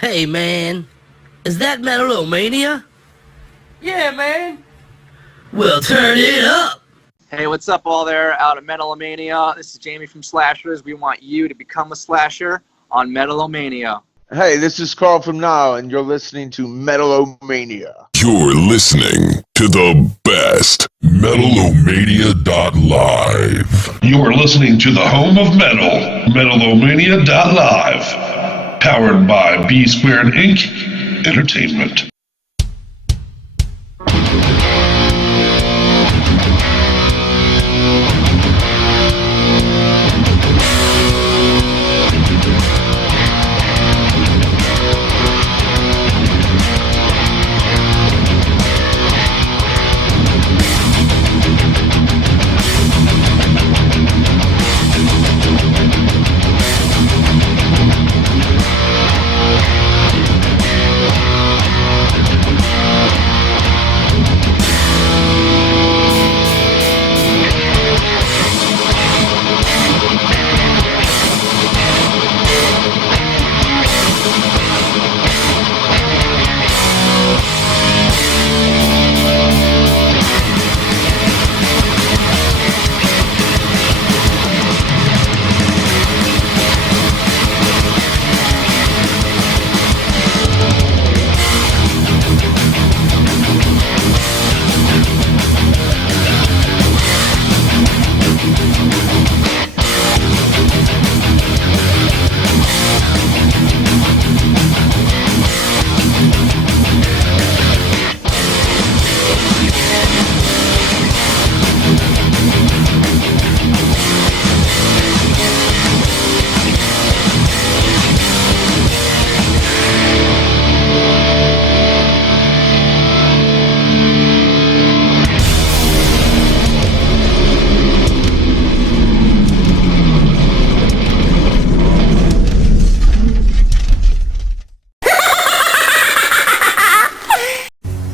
Hey, man. Is that Metal-O-Mania? Yeah, man. Well, turn it up! Hey, what's up all there out at Metal-O-Mania? This is Jamie from Slashers. We want you to become a slasher on Metal-O-Mania. Hey, this is Carl from Now, and you're listening to Metal-O-Mania. You're listening to the best Metal-O-Mania.live. You're listening to the home of metal, Metal-O-Mania.live. Powered by B Squared Inc. Entertainment.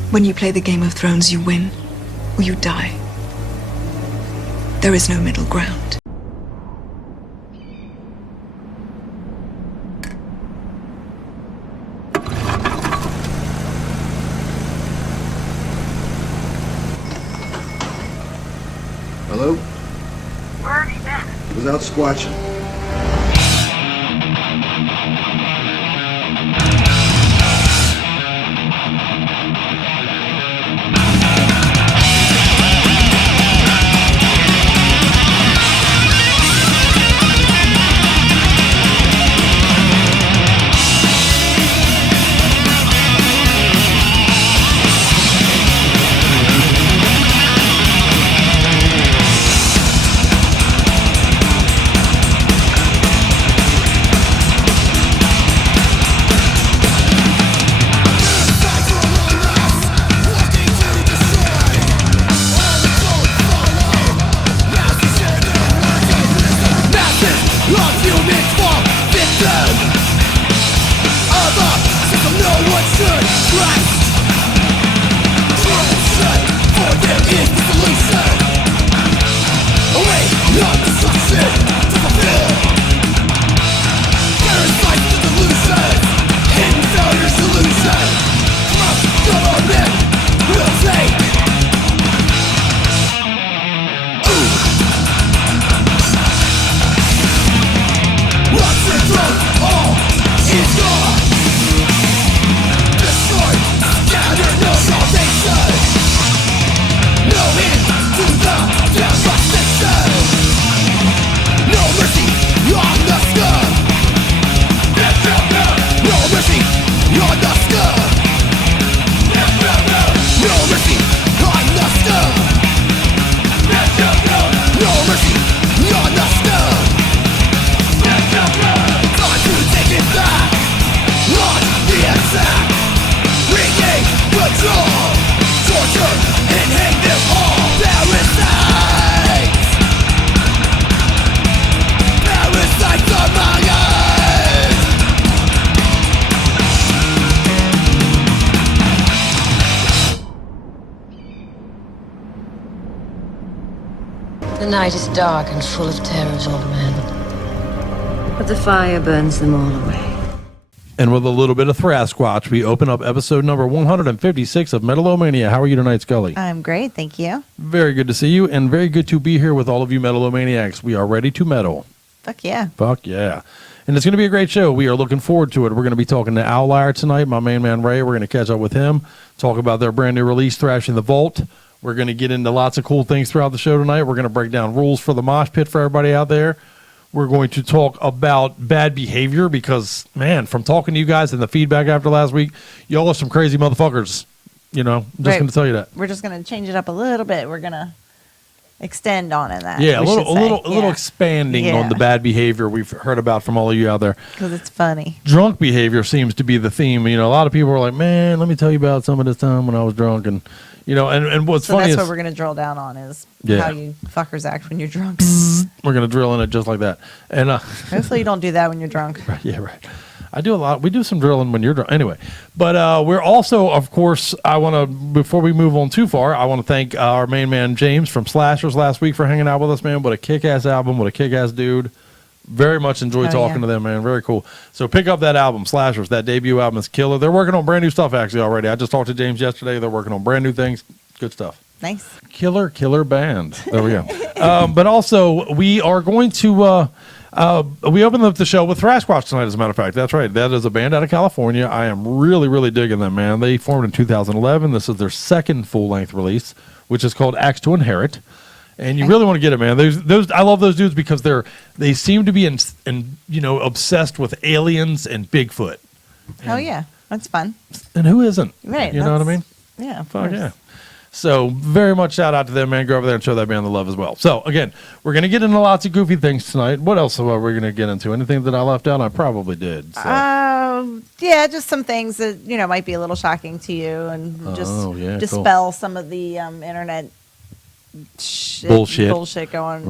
When you play the Game of Thrones, you win or you die. There is no middle ground. Hello? Where have you been? Was out squatching. The night is dark and full of terrors, old man. But the fire burns them all away. And with a little bit of Thrasquatch, we open up episode number 156 of Metal-O-Mania. How are you tonight, Scully? I'm great, thank you. Very good to see you, and very good to be here with all of you Metal-O-Maniacs. We are ready to metal. Fuck yeah. Fuck yeah. And it's going to be a great show. We are looking forward to it. We're going to be talking to Outliar tonight, my main man Ray. We're going to catch up with him, talk about their brand new release, Thrashing the Vault. We're going to get into lots of cool things throughout the show tonight. We're going to break down rules for the mosh pit for everybody out there. We're going to talk about bad behavior because, man, from talking to you guys and the feedback after last week, y'all are some crazy motherfuckers. You know, I'm just going to tell you that. We're just going to change it up a little bit. We're going to extend on in that. Yeah, a little expanding on the bad behavior we've heard about from all of you out there. Because it's funny. Drunk behavior seems to be the theme. You know, a lot of people are like, man, let me tell you about some of this time when I was drunk. And, you know, and what's funny that's is what we're going to drill down on is Yeah. how you fuckers act when you're drunk. we're going to drill in it just like that. And Hopefully you don't do that when you're drunk. yeah, right. I do a lot. We do some drilling when you're drunk. Anyway, but we're also, of course, before we move on too far, I want to thank our main man, James, from Slashers last week for hanging out with us, man. What a kick-ass album. What a kick-ass dude. Very much enjoyed talking to them, man. Very cool. So pick up that album, Slashers. That debut album is killer. They're working on brand new stuff, actually, already. I just talked to James yesterday. They're working on brand new things. Good stuff. Nice. Killer band. There we go. But also, we are going to... we opened up the show with Thrasquatch tonight, as a matter of fact. That's right. That is a band out of California. I am really, really digging them, man. They formed in 2011. This is their second full-length release, which is called Axe to Inherit. And you really want to get it, man. I love those dudes because they seem to be obsessed with aliens and Bigfoot. Oh yeah, that's fun. And who isn't? Right. You know what I mean? Yeah. Fuck yeah. So very much shout out to them, man. Go over there and show that band the love as well. So again, we're gonna get into lots of goofy things tonight. What else are we gonna get into? Anything that I left out? I probably did. So. Yeah, just some things that might be a little shocking to you, and just dispel some of the internet bullshit going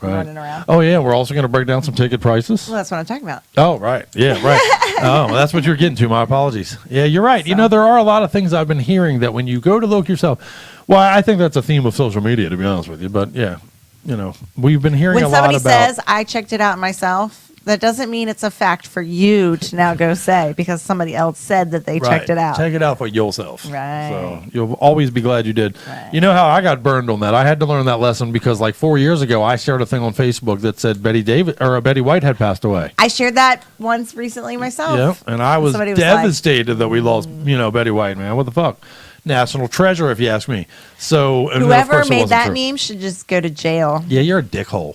running around. Oh yeah, we're also gonna break down some ticket prices. Well, that's what I'm talking about. Oh right, yeah, right. Oh, that's what you're getting to. My apologies. Yeah, you're right. So. There are a lot of things I've been hearing that when you go to look yourself. Well, I think that's a theme of social media, to be honest with you. But yeah, we've been hearing a lot about. When somebody says I checked it out myself, that doesn't mean it's a fact for you to now go say because somebody else said that they checked it out. Check it out for yourself. Right. So you'll always be glad you did. Right. You know how I got burned on that? I had to learn that lesson because like 4 years ago, I shared a thing on Facebook that said Betty White had passed away. I shared that once recently myself. Yeah, and I was devastated that we lost, Betty White, man. What the fuck? National treasure, if you ask me. So whoever made that meme should just go to jail. Yeah, you're a dickhole.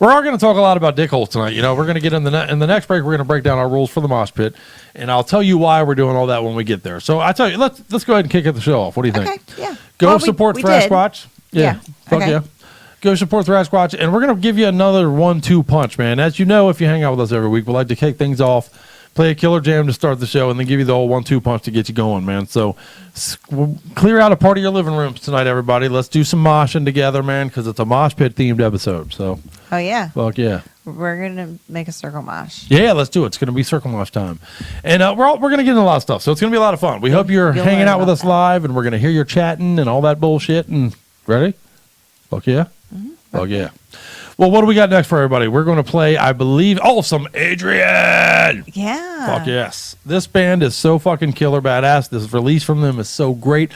We're all going to talk a lot about dickholes tonight. We're going to get in the next break. We're going to break down our rules for the mosh pit, and I'll tell you why we're doing all that when we get there. So I tell you, let's go ahead and kick the show off. What do you think? Okay, yeah. Go support Thrasquatch. Yeah. Fuck okay. yeah. Go support Thrasquatch, and we're going to give you another 1-2 punch, man. As you know, if you hang out with us every week, we like to kick things off, play a killer jam to start the show, and then give you the whole 1-2 punch to get you going, man. So clear out a part of your living rooms tonight, everybody. Let's do some moshing together, man, because it's a mosh pit themed episode. So. Oh yeah. Fuck yeah. We're gonna make a circle mosh. Yeah, let's do it. It's gonna be circle mosh time, and we're gonna get into a lot of stuff. So it's gonna be a lot of fun. We hope you're hanging out with us live, and we're gonna hear you chatting and all that bullshit. And ready? Fuck yeah. Mm-hmm. Fuck yeah. Well, what do we got next for everybody? We're going to play, I believe, some Adrian. Yeah. Fuck yes. This band is so fucking killer badass. This release from them is so great.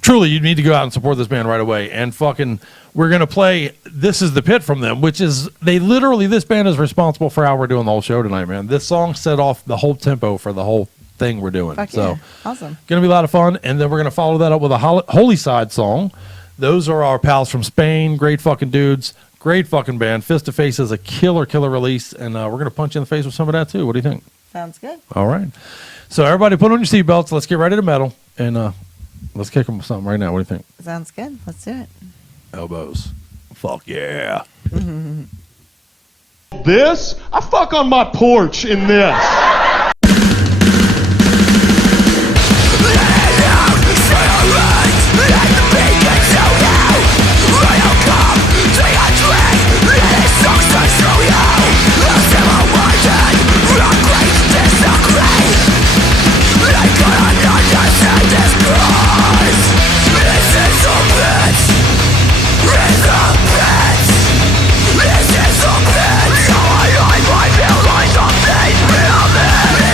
Truly, you need to go out and support this band right away. And fucking, we're going to play This Is the Pit from them, which is, this band is responsible for how we're doing the whole show tonight, man. This song set off the whole tempo for the whole thing we're doing. Fuck so, yeah. Awesome. Going to be a lot of fun. And then we're going to follow that up with a Holy Side song. Those are our pals from Spain. Great fucking dudes. Great fucking band. Fist to Face is a killer release. And we're going to punch you in the face with some of that, too. What do you think? Sounds good. All right. So, everybody, put on your seatbelts. Let's get ready to metal. And let's kick them with something right now. What do you think? Sounds good. Let's do it. Elbows. Fuck yeah. This? I fuck on my porch in this. This is the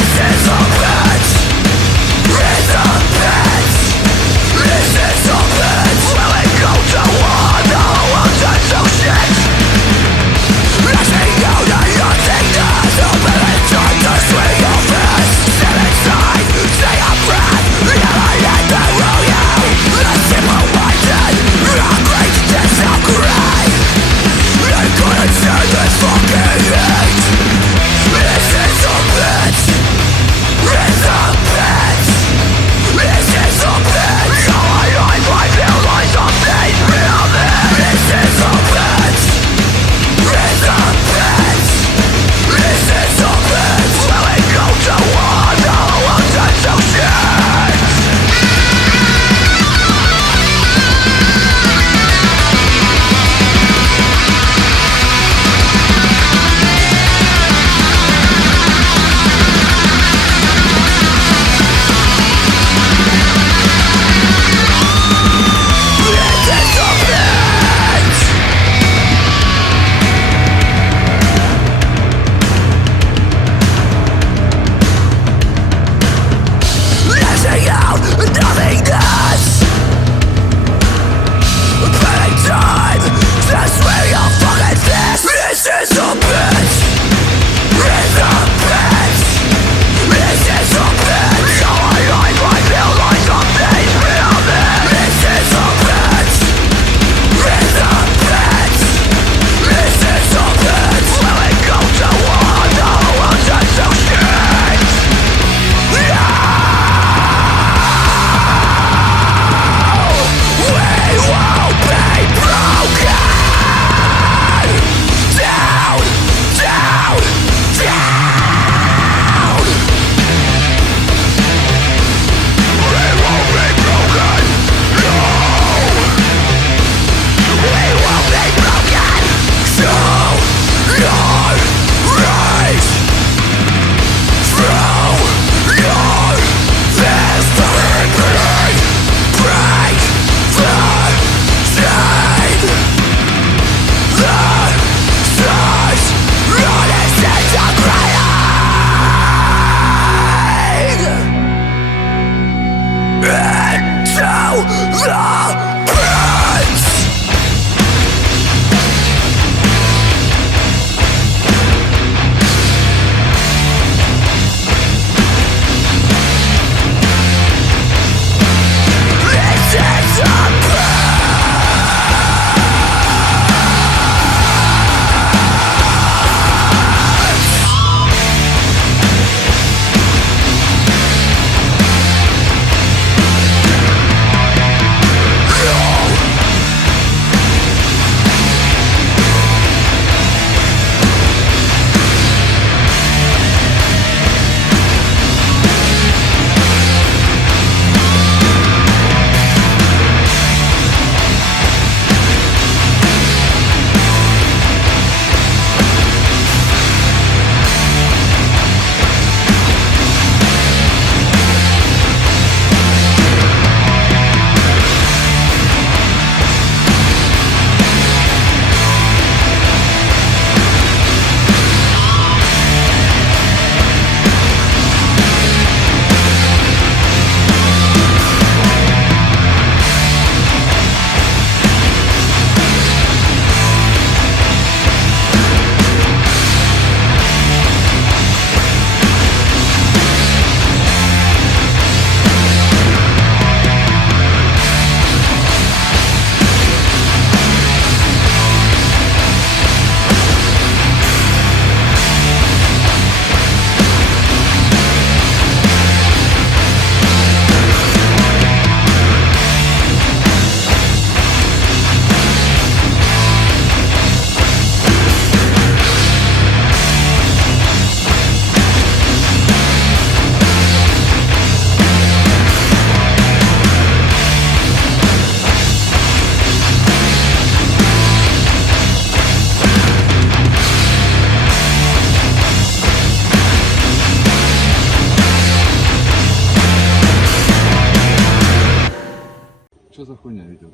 Что за хуйня видео?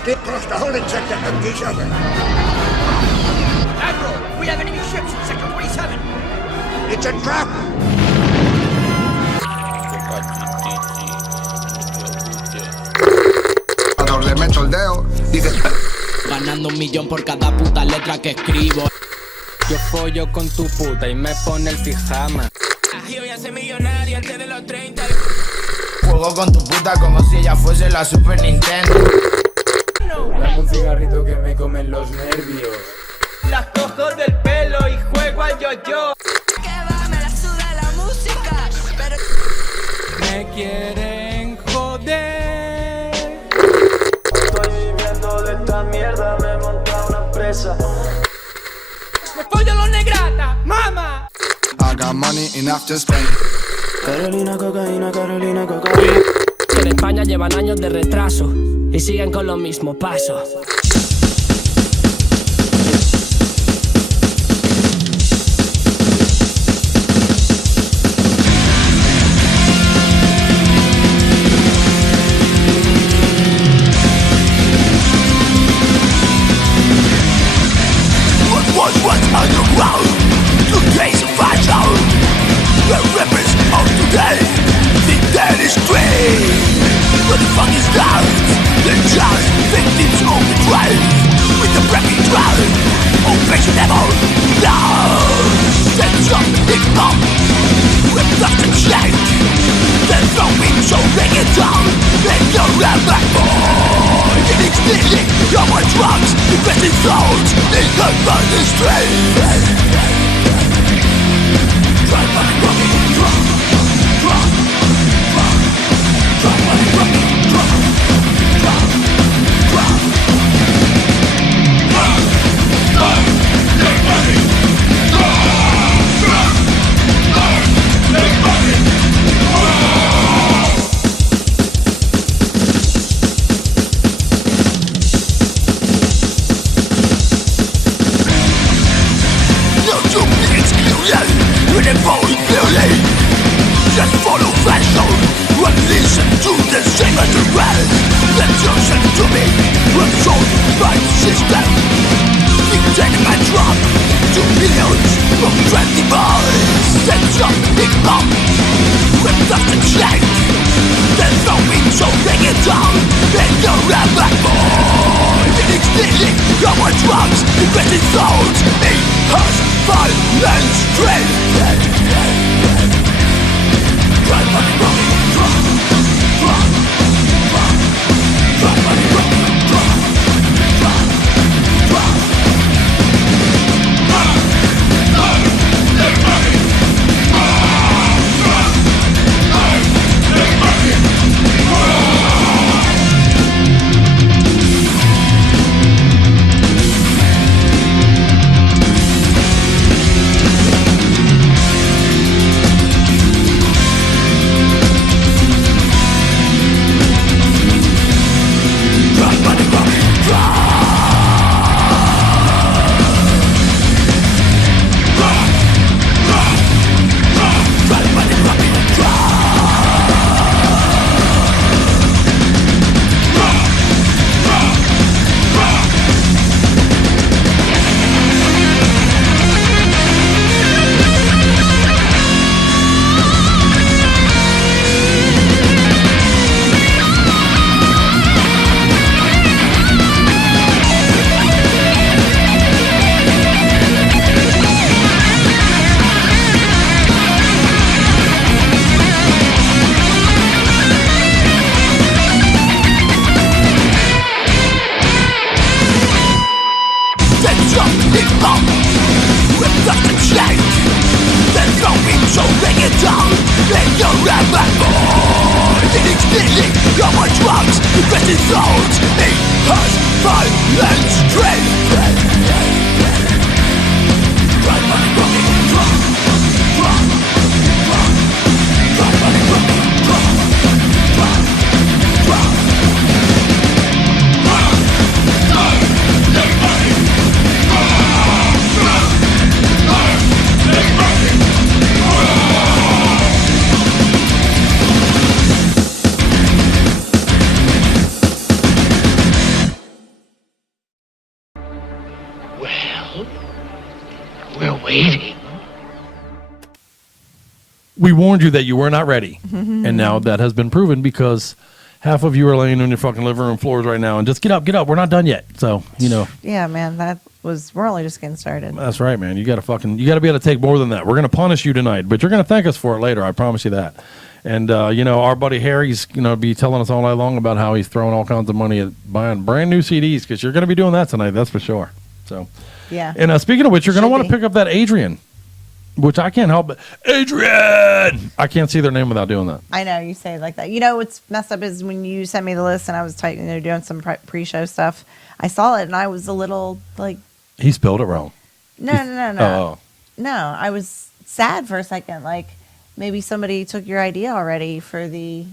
Steht across the whole sector of each other. Admiral, we have enemy ships in sector 27. It's a trap. Cuando le meto el dedo, dice... Ganando 1 millón por cada puta letra que escribo. Yo follo con tu puta y me pone el pijama. Yo voy a ser millonario antes de los 30. Juego con tu puta como si ella fuese la Super Nintendo. Dame un cigarrito que me comen los nervios. Las cojo del pelo y juego al yo-yo. Que va, me la suda la música. Pero... Me quieren joder. Estoy viviendo de esta mierda, me monté una empresa. Me pollo los negrata, mama. I got money enough to spend. Carolina, cocaína. En España llevan años de retraso y siguen con los mismos pasos. What was underground? Today's a fashion. The rappers of today think that is strange. What the fuck is that? They're just victims of the drive. With the breaking drive. Operation level. Love. Sense of hip hop. Ripped up and shake. They're throwing so bring it down. And you're a bad boy. Getting stealing. You're on drugs. Depressing thoughts. They got by the street. Drive by rocking drunk. Drunk. Drive by rocking drunk. Drunk. Drunk. Just follow fashion, and listen to the same as the rest. That's yourself to me, absorbed by the system. Dictated by drop to millions of trendy boys. Sense of hip-hop, ripped up and shanked. They're throwing so bring it down, and you're a bad boy. Getting stealing, you're on drugs, depressing thoughts. It has violence strength. Drive by rocking drunk, drunk, drunk. Drive by rocking drunk, drunk, drunk. Drive, drive, drive, drive. waiting. We warned you that you were not ready. And now that has been proven because half of you are laying on your fucking living room floors right now and just get up. We're not done yet. So, Yeah, man, we're only just getting started. That's right, man. You got to be able to take more than that. We're going to punish you tonight, but you're going to thank us for it later. I promise you that. And, our buddy Harry's going to be telling us all night long about how he's throwing all kinds of money at buying brand new CDs because you're going to be doing that tonight. That's for sure. So, yeah. And speaking of which, you're going to want to pick up that Adrian, which I can't help but Adrian. I can't see their name without doing that. I know you say it like that. What's messed up is when you sent me the list and I was doing some pre-show stuff. I saw it and I was a little like. He spelled it wrong. No. Oh. No, I was sad for a second. Like maybe somebody took your idea already for the.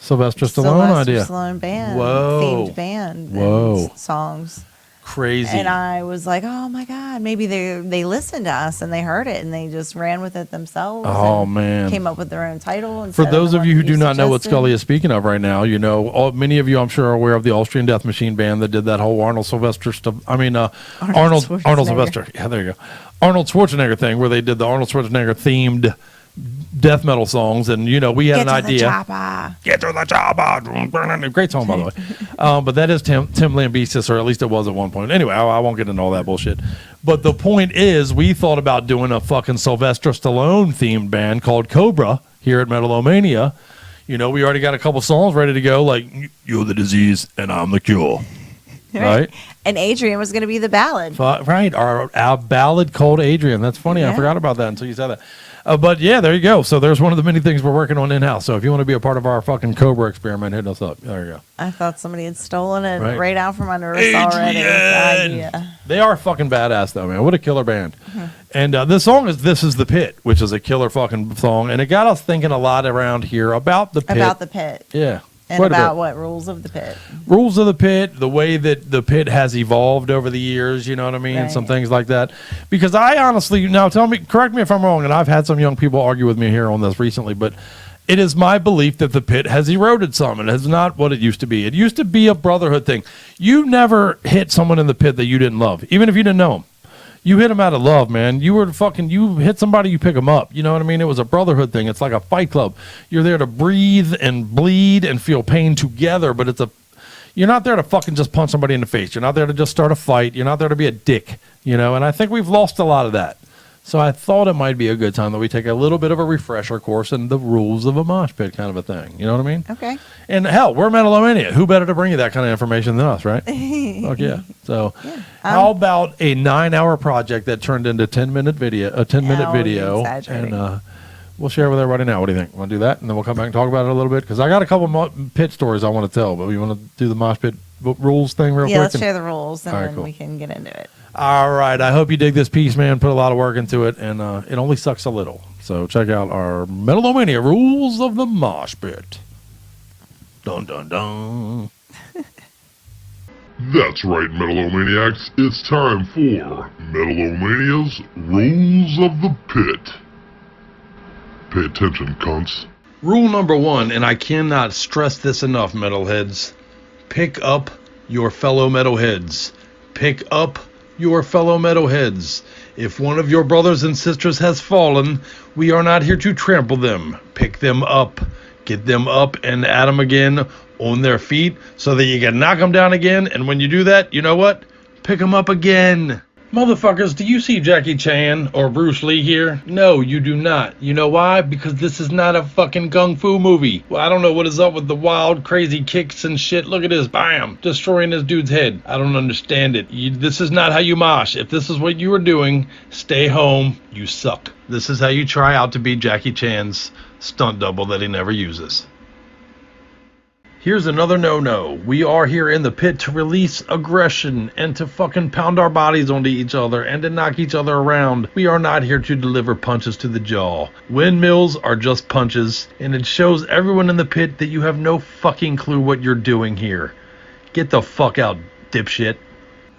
Sylvester Stallone idea. Stallone band. Whoa. Themed band. Whoa. Songs. Crazy. And I was like, oh my God, maybe they listened to us and they heard it and they just ran with it themselves. Oh, man. Came up with their own title. For those of you who do not know what suggested. Scully is speaking of right now, many of you I'm sure are aware of the Austrian Death Machine band that did that whole Arnold Sylvester Arnold Sylvester. Yeah, there you go. Arnold Schwarzenegger thing where they did the Arnold Schwarzenegger themed death metal songs, and we had an idea. Get to the chopper. Great song, by the way. But that is Tim Lambesis, or at least it was at one point. Anyway, I won't get into all that bullshit. But the point is, we thought about doing a fucking Sylvester Stallone themed band called Cobra here at Metal-O-Mania. We already got a couple songs ready to go, like "You're the Disease and I'm the Cure." Right? And Adrian was going to be the ballad. Right. Our ballad called Adrian. That's funny. Yeah. I forgot about that until you said that. But yeah, there you go. So there's one of the many things we're working on in-house. So if you want to be a part of our fucking Cobra experiment, hit us up. There you go. I thought somebody had stolen it Right. out from under us already. Yeah. They are fucking badass though, man. What a killer band. And this song is "This Is the Pit," which is a killer fucking song. And it got us thinking a lot around here about the pit. About the pit. Yeah. And about what? Rules of the pit. Rules of the pit, the way that the pit has evolved over the years, you know what I mean? Right. Some things like that. Because I honestly, now correct me if I'm wrong, and I've had some young people argue with me here on this recently, but it is my belief that the pit has eroded some. It is not what it used to be. It used to be a brotherhood thing. You never hit someone in the pit that you didn't love, even if you didn't know them. You hit them out of love, man. You hit somebody, you pick them up. You know what I mean? It was a brotherhood thing. It's like a fight club. You're there to breathe and bleed and feel pain together, but you're not there to fucking just punch somebody in the face. You're not there to just start a fight. You're not there to be a dick, and I think we've lost a lot of that. So I thought it might be a good time that we take a little bit of a refresher course in the rules of a mosh pit kind of a thing. You know what I mean? Okay. And hell, we're Metal-O-Mania. Who better to bring you that kind of information than us, right? Fuck yeah. So how about a 9-hour project that turned into a 10-minute video, and we'll share with everybody now. What do you think? Want to do that? And then we'll come back and talk about it a little bit? Because I got a couple pit stories I want to tell, but we want to do the mosh pit rules thing real quick? Yeah, let's share the rules, and then cool. we can get into it. All right. I hope you dig this piece, man. Put a lot of work into it, and it only sucks a little. So check out our Metal-O-Mania Rules of the Mosh Pit. Dun, dun, dun. That's right, Metal-O-Maniacs. It's time for Metal-O-Mania's Rules of the Pit. Pay attention, cunts. Rule number 1, and I cannot stress this enough, metalheads. Pick up your fellow metalheads. Pick up your fellow metalheads. If one of your brothers and sisters has fallen, we are not here to trample them. Pick them up. Get them up and at them again on their feet so that you can knock them down again. And when you do that, you know what? Pick them up again. Motherfuckers, do you see Jackie Chan or Bruce Lee here? No, you do not. You know why? Because this is not a fucking kung fu movie. Well, I don't know what is up with the wild, crazy kicks and shit. Look at this. Bam. Destroying this dude's head. I don't understand it. This is not how you mosh. If this is what you are doing, stay home. You suck. This is how you try out to be Jackie Chan's stunt double that he never uses. Here's another no-no. We are here in the pit to release aggression and to fucking pound our bodies onto each other and to knock each other around. We are not here to deliver punches to the jaw. Windmills are just punches, and it shows everyone in the pit that you have no fucking clue what you're doing here. Get the fuck out, dipshit.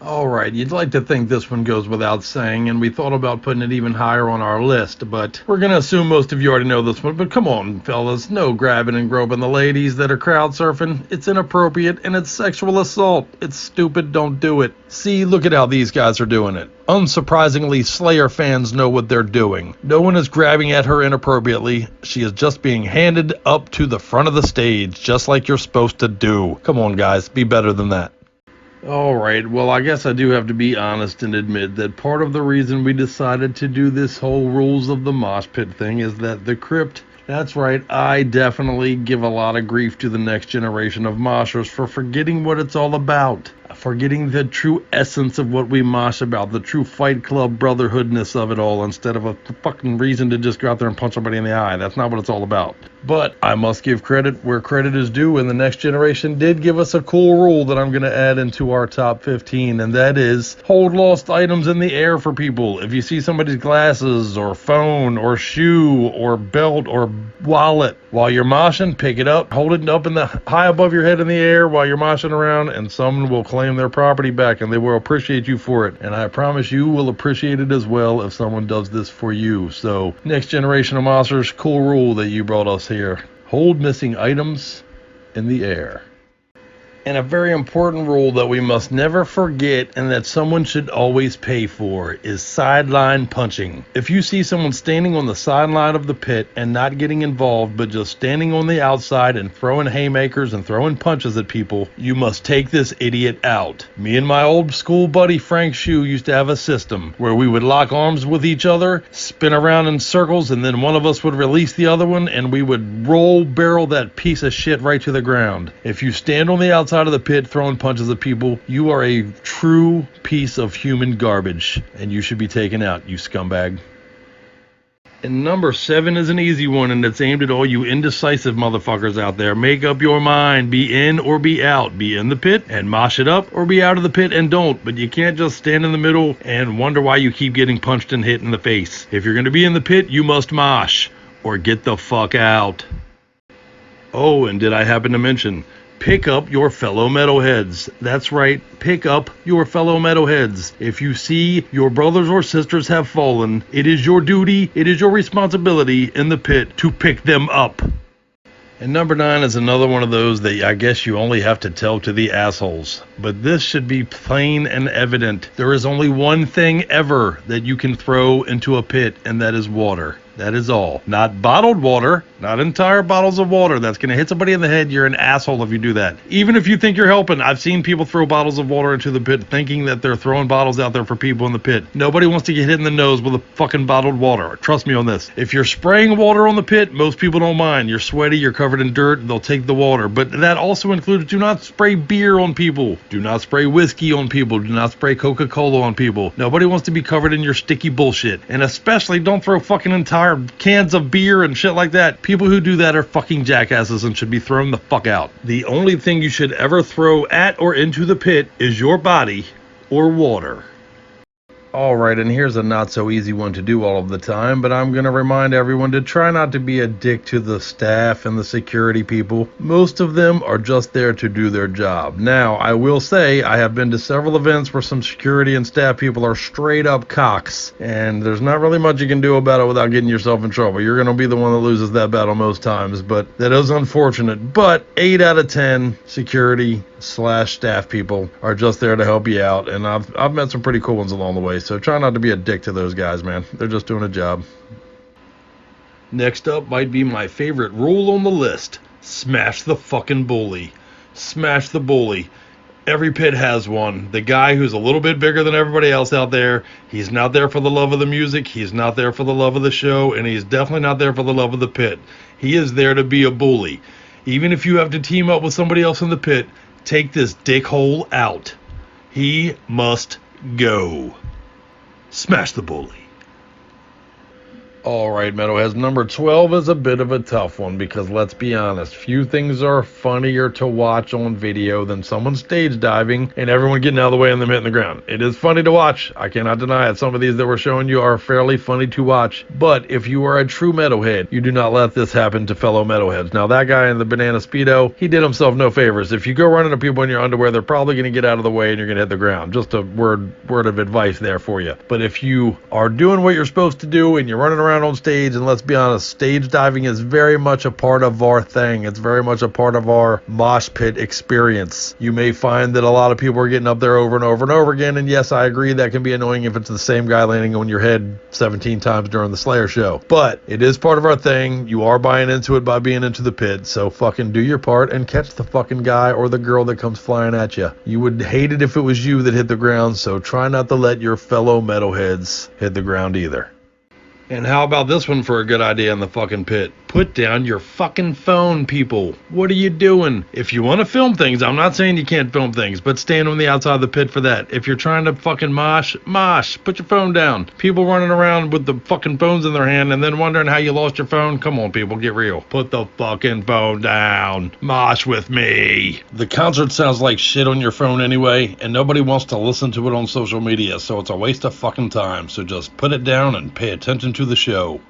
All right, you'd like to think this one goes without saying, and we thought about putting it even higher on our list, but we're going to assume most of you already know this one. But come on, fellas, no grabbing and groping the ladies that are crowd surfing. It's inappropriate, and it's sexual assault. It's stupid, don't do it. See, look at how these guys are doing it. Unsurprisingly, Slayer fans know what they're doing. No one is grabbing at her inappropriately. She is just being handed up to the front of the stage, just like you're supposed to do. Come on, guys, be better than that. Alright, well I guess I do have to be honest and admit that part of the reason we decided to do this whole rules of the mosh pit thing is that the crypt, that's right, I definitely give a lot of grief to the next generation of moshers for forgetting what it's all about. Forgetting the true essence of what we mosh about, the true Fight Club brotherhoodness of it all, instead of a fucking reason to just go out there and punch somebody in the eye. That's not what it's all about. But I must give credit where credit is due, and the next generation did give us a cool rule that I'm going to add into our top 15, and that is hold lost items in the air for people. If you see somebody's glasses or phone or shoe or belt or wallet while you're moshing, pick it up, hold it up in the high above your head in the air while you're moshing around, and someone will claim their property back, and they will appreciate you for it. And I promise you will appreciate it as well if someone does this for you. So next generation of moshers, cool rule that you brought us here. Hold missing items in the air. And a very important rule that we must never forget and that someone should always pay for is sideline punching. If you see someone standing on the sideline of the pit and not getting involved but just standing on the outside and throwing haymakers and throwing punches at people, you must take this idiot out. Me and my old school buddy Frank Shue used to have a system where we would lock arms with each other, spin around in circles, and then one of us would release the other one and we would roll barrel that piece of shit right to the ground. If you stand on the outside of the pit throwing punches at people, you are a true piece of human garbage and you should be taken out, you scumbag. And number 7 is an easy one, and it's aimed at all you indecisive motherfuckers out there. Make up your mind. Be in or be out. Be in the pit and mosh it up, or be out of the pit and don't. But you can't just stand in the middle and wonder why you keep getting punched and hit in the face. If you're going to be in the pit, you must mosh or get the fuck out. Oh, and did I happen to mention, pick up your fellow metalheads. That's right, pick up your fellow metalheads. If you see your brothers or sisters have fallen, it is your duty, it is your responsibility in the pit to pick them up. And number 9 is another one of those that I guess you only have to tell to the assholes. But this should be plain and evident. There is only one thing ever that you can throw into a pit, and that is water. That is all. Not bottled water, not entire bottles of water. That's going to hit somebody in the head. You're an asshole if you do that. Even if you think you're helping. I've seen people throw bottles of water into the pit thinking that they're throwing bottles out there for people in the pit. Nobody wants to get hit in the nose with a fucking bottled water. Trust me on this. If you're spraying water on the pit, most people don't mind. You're sweaty, you're covered in dirt, they'll take the water. But that also includes, do not spray beer on people. Do not spray whiskey on people. Do not spray Coca-Cola on people. Nobody wants to be covered in your sticky bullshit. And especially don't throw fucking entire cans of beer and shit like that. People who do that are fucking jackasses and should be thrown the fuck out. The only thing you should ever throw at or into the pit is your body or water. Alright, and here's a not so easy one to do all of the time, but I'm going to remind everyone to try not to be a dick to the staff and the security people. Most of them are just there to do their job. Now, I will say, I have been to several events where some security and staff people are straight up cocks, and there's not really much you can do about it without getting yourself in trouble. You're going to be the one that loses that battle most times, but that is unfortunate. But 8 out of 10 security / staff people are just there to help you out, and I've met some pretty cool ones along the way, so try not to be a dick to those guys, man. They're just doing a job. Next up might be my favorite rule on the list. Smash the fucking bully. Smash the bully. Every pit has one. The guy who's a little bit bigger than everybody else out there. He's not there for the love of the music. He's not there for the love of the show, and he's definitely not there for the love of the pit. He is there to be a bully. Even if you have to team up with somebody else in the pit, take this dickhole out. He must go. Smash the bully. All right, Metalheads, number 12 is a bit of a tough one because let's be honest, few things are funnier to watch on video than someone stage diving and everyone getting out of the way and them hitting the ground. It is funny to watch. I cannot deny it. Some of these that we're showing you are fairly funny to watch, but if you are a true metalhead, you do not let this happen to fellow metalheads. Now, that guy in the banana Speedo, he did himself no favors. If you go running to people in your underwear, they're probably going to get out of the way and you're going to hit the ground. Just a word of advice there for you. But if you are doing what you're supposed to do and you're running around on stage, and let's be honest, stage diving is very much a part of our thing. It's very much a part of our mosh pit experience. You may find that a lot of people are getting up there over and over and over again, and yes, I agree that can be annoying if it's the same guy landing on your head 17 times during the Slayer show. But it is part of our thing. You are buying into it by being into the pit, so fucking do your part and catch the fucking guy or the girl that comes flying at you. You would hate it if it was you that hit the ground, so try not to let your fellow metalheads hit the ground either. And how about this one for a good idea in the fucking pit? Put down your fucking phone, people. What are you doing? If you want to film things, I'm not saying you can't film things, but stand on the outside of the pit for that. If you're trying to fucking mosh, put your phone down. People running around with the fucking phones in their hand and then wondering how you lost your phone. Come on, people, get real. Put the fucking phone down. Mosh with me. The concert sounds like shit on your phone anyway, and nobody wants to listen to it on social media, so it's a waste of fucking time. So just put it down and pay attention to the show.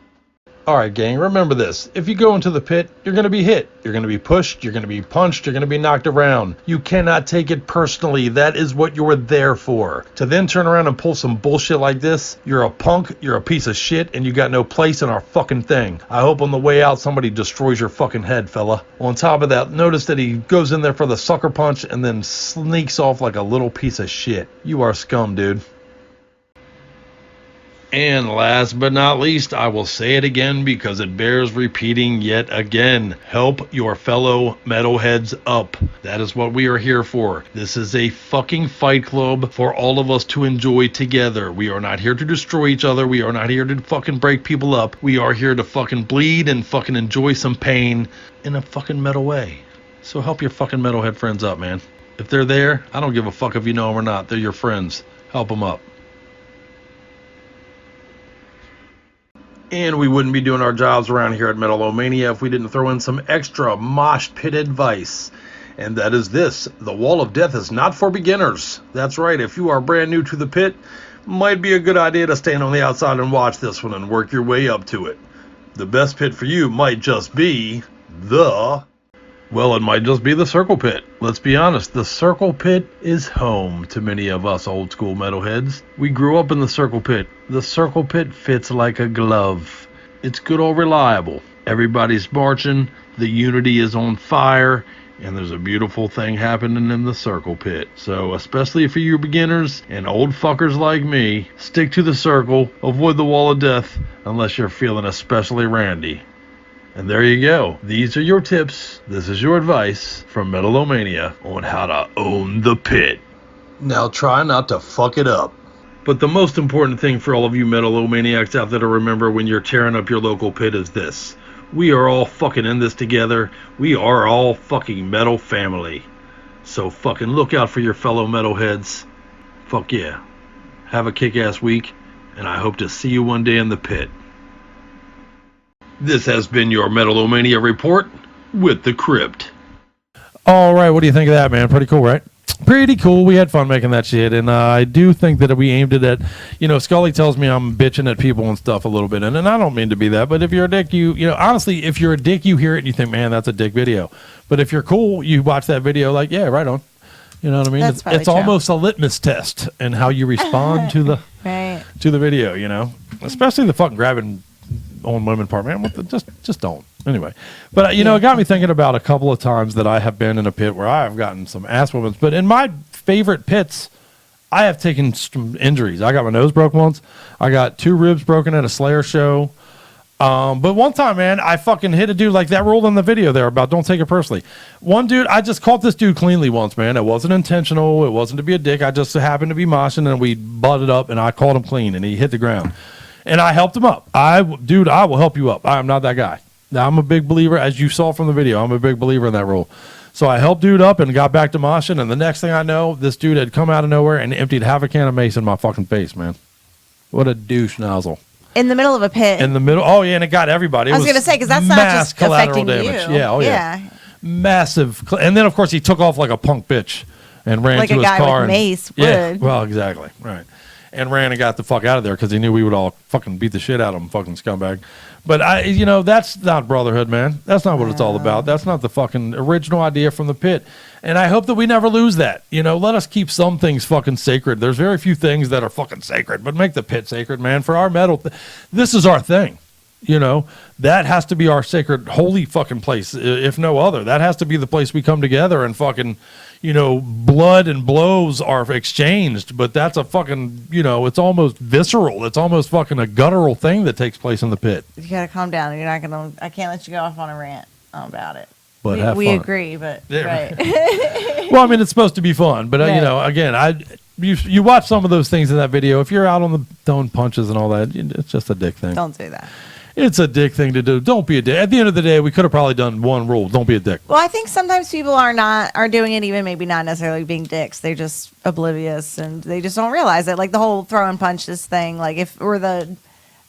Alright, gang, remember this. If you go into the pit, you're going to be hit. You're going to be pushed. You're going to be punched. You're going to be knocked around. You cannot take it personally. That is what you're there for. To then turn around and pull some bullshit like this, you're a punk, you're a piece of shit, and you got no place in our fucking thing. I hope on the way out somebody destroys your fucking head, fella. On top of that, notice that he goes in there for the sucker punch and then sneaks off like a little piece of shit. You are scum, dude. And last but not least, I will say it again because it bears repeating yet again. Help your fellow metalheads up. That is what we are here for. This is a fucking fight club for all of us to enjoy together. We are not here to destroy each other. We are not here to fucking break people up. We are here to fucking bleed and fucking enjoy some pain in a fucking metal way. So help your fucking metalhead friends up, man. If they're there, I don't give a fuck if you know them or not. They're your friends. Help them up. And we wouldn't be doing our jobs around here at Metal-O-Mania if we didn't throw in some extra mosh pit advice. And that is this: the wall of death is not for beginners. That's right, if you are brand new to the pit, might be a good idea to stand on the outside and watch this one and work your way up to it. The best pit for you might just be well, it might just be the circle pit. Let's be honest, the circle pit is home to many of us old school metalheads. We grew up in the circle pit. The circle pit fits like a glove. It's good old reliable. Everybody's marching, the unity is on fire, and there's a beautiful thing happening in the circle pit. So, especially for you beginners and old fuckers like me, stick to the circle, avoid the wall of death, unless you're feeling especially randy. And there you go. These are your tips. This is your advice from Metal-O-Mania on how to own the pit. Now try not to fuck it up. But the most important thing for all of you Metal-O-Maniacs out there to remember when you're tearing up your local pit is this: we are all fucking in this together. We are all fucking metal family. So fucking look out for your fellow metalheads. Fuck yeah. Have a kick-ass week, and I hope to see you one day in the pit. This has been your Metal-O-Mania report with the Crypt. All right, what do you think of that, man? Pretty cool, right? Pretty cool. We had fun making that shit, and I do think that we aimed it at, Scully tells me I'm bitching at people and stuff a little bit, and I don't mean to be that, but if you're a dick, honestly, if you're a dick, you hear it and you think, man, that's a dick video. But if you're cool, you watch that video like, yeah, right on. You know what I mean? It's almost a litmus test in how you respond to the to the video, especially the fucking grabbing on women part, man. Just don't. Anyway, but it got me thinking about a couple of times that I have been in a pit where I have gotten some ass whoopings. But in my favorite pits, I have taken some injuries. I got my nose broke once. I got 2 ribs broken at a Slayer show. But one time, man, I fucking hit a dude like that rule in the video there about don't take it personally. One dude, I just caught this dude cleanly once, man. It wasn't intentional. It wasn't to be a dick. I just happened to be moshing and we butted up and I caught him clean and he hit the ground. And I helped him up. I will help you up. I'm not that guy. Now, I'm a big believer, as you saw from the video, I'm a big believer in that rule. So I helped dude up and got back to moshing, and the next thing I know, this dude had come out of nowhere and emptied half a can of mace in my fucking face, man. What a douche nozzle. In the middle of a pit. In the middle. Oh, yeah, and it got everybody. I was going to say, because that's not just collateral affecting damage. you. Yeah, oh, yeah. Massive. And then, of course, he took off like a punk bitch and ran like to a his guy car. With mace yeah, would. well, exactly. Right. And ran and got the fuck out of there because he knew we would all fucking beat the shit out of him, fucking scumbag. But that's not brotherhood, man. That's not what it's all about. That's not the fucking original idea from the pit. And I hope that we never lose that. Let us keep some things fucking sacred. There's very few things that are fucking sacred, but make the pit sacred, man. For our metal, this is our thing. That has to be our sacred, holy fucking place, if no other. That has to be the place we come together and fucking, blood and blows are exchanged. But that's a fucking, it's almost visceral. It's almost fucking a guttural thing that takes place in the pit. You got to calm down. You're not going to, I can't let you go off on a rant about it. But we agree, but right. Well, I mean, it's supposed to be fun, but again, you watch some of those things in that video. If you're out on the throwing punches and all that, it's just a dick thing. Don't do that. It's a dick thing to do. Don't be a dick. At the end of the day, we could have probably done one rule. Don't be a dick. Well, I think sometimes people are doing it even maybe not necessarily being dicks. They're just oblivious and they just don't realize it. Like the whole throw and punches thing. Like if or the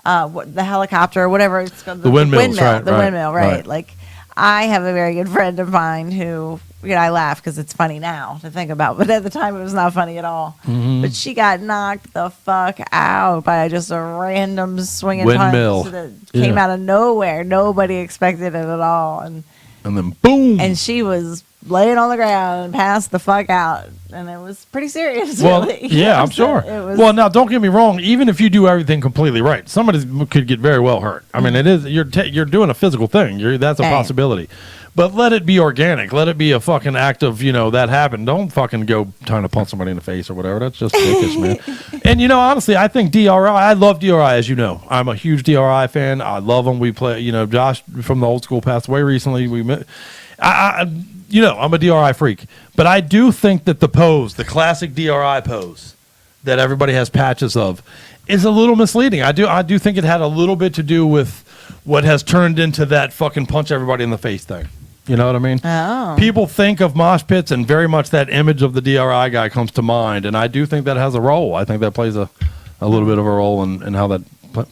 helicopter or whatever it's called, the windmills, windmill, right? Like I have a very good friend of mine who. I laugh because it's funny now to think about, but at the time it was not funny at all. Mm-hmm. But she got knocked the fuck out by just a random swinging windmill punch that came out of nowhere. Nobody expected it at all, and then boom, and she was laying on the ground and passed the fuck out, and it was pretty serious. Well, really. yeah, I'm sure. Well, now don't get me wrong. Even if you do everything completely right, somebody could get very well hurt. I mean, it is you're doing a physical thing. That's a possibility. But let it be organic. Let it be a fucking act of, that happened. Don't fucking go trying to punch somebody in the face or whatever. That's just dickish, man. And, honestly, I think DRI, I love DRI, as you know. I'm a huge DRI fan. I love them. We play, Josh from the old school passed away recently. I'm a DRI freak. But I do think that the pose, the classic DRI pose that everybody has patches of, is a little misleading. I do think it had a little bit to do with what has turned into that fucking punch everybody in the face thing. You know what I mean? Oh. People think of mosh pits, and very much that image of the DRI guy comes to mind, and I do think that has a role. I think that plays a little bit of a role in how that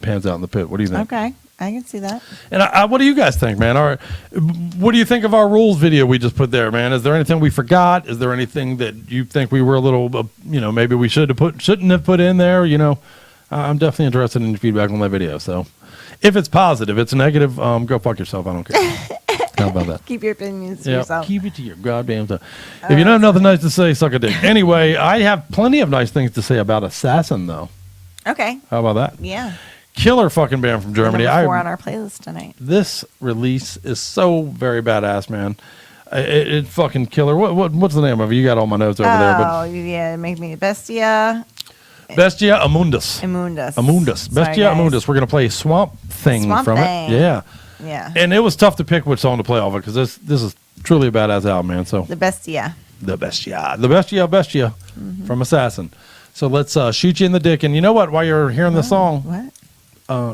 pans out in the pit. What do you think? Okay, I can see that. And what do you guys think, man? What do you think of our rules video we just put there, man? Is there anything we forgot? Is there anything that you think we were a little, maybe we shouldn't have put in there? I'm definitely interested in your feedback on that video. So, if it's positive, it's negative, go fuck yourself. I don't care. How about that? Keep your opinions to yourself. Keep it to your goddamn self. If you don't have nothing nice to say, suck a dick. Anyway, I have plenty of nice things to say about Assassin, though. Okay. How about that? Yeah. Killer fucking band from Germany. Number 4 on our playlist tonight. This release is so very badass, man. It fucking killer. What's the name of it? You got all my notes over there. Oh, yeah. Make me Bestia. Bestia Immundus. Bestia Immundus. We're going to play Swamp Thing from it. Yeah. Yeah. And it was tough to pick which song to play off of because this is truly a badass album, man. So The Bestia from Assassin. So let's shoot you in the dick. And you know what? While you're hearing the song, what?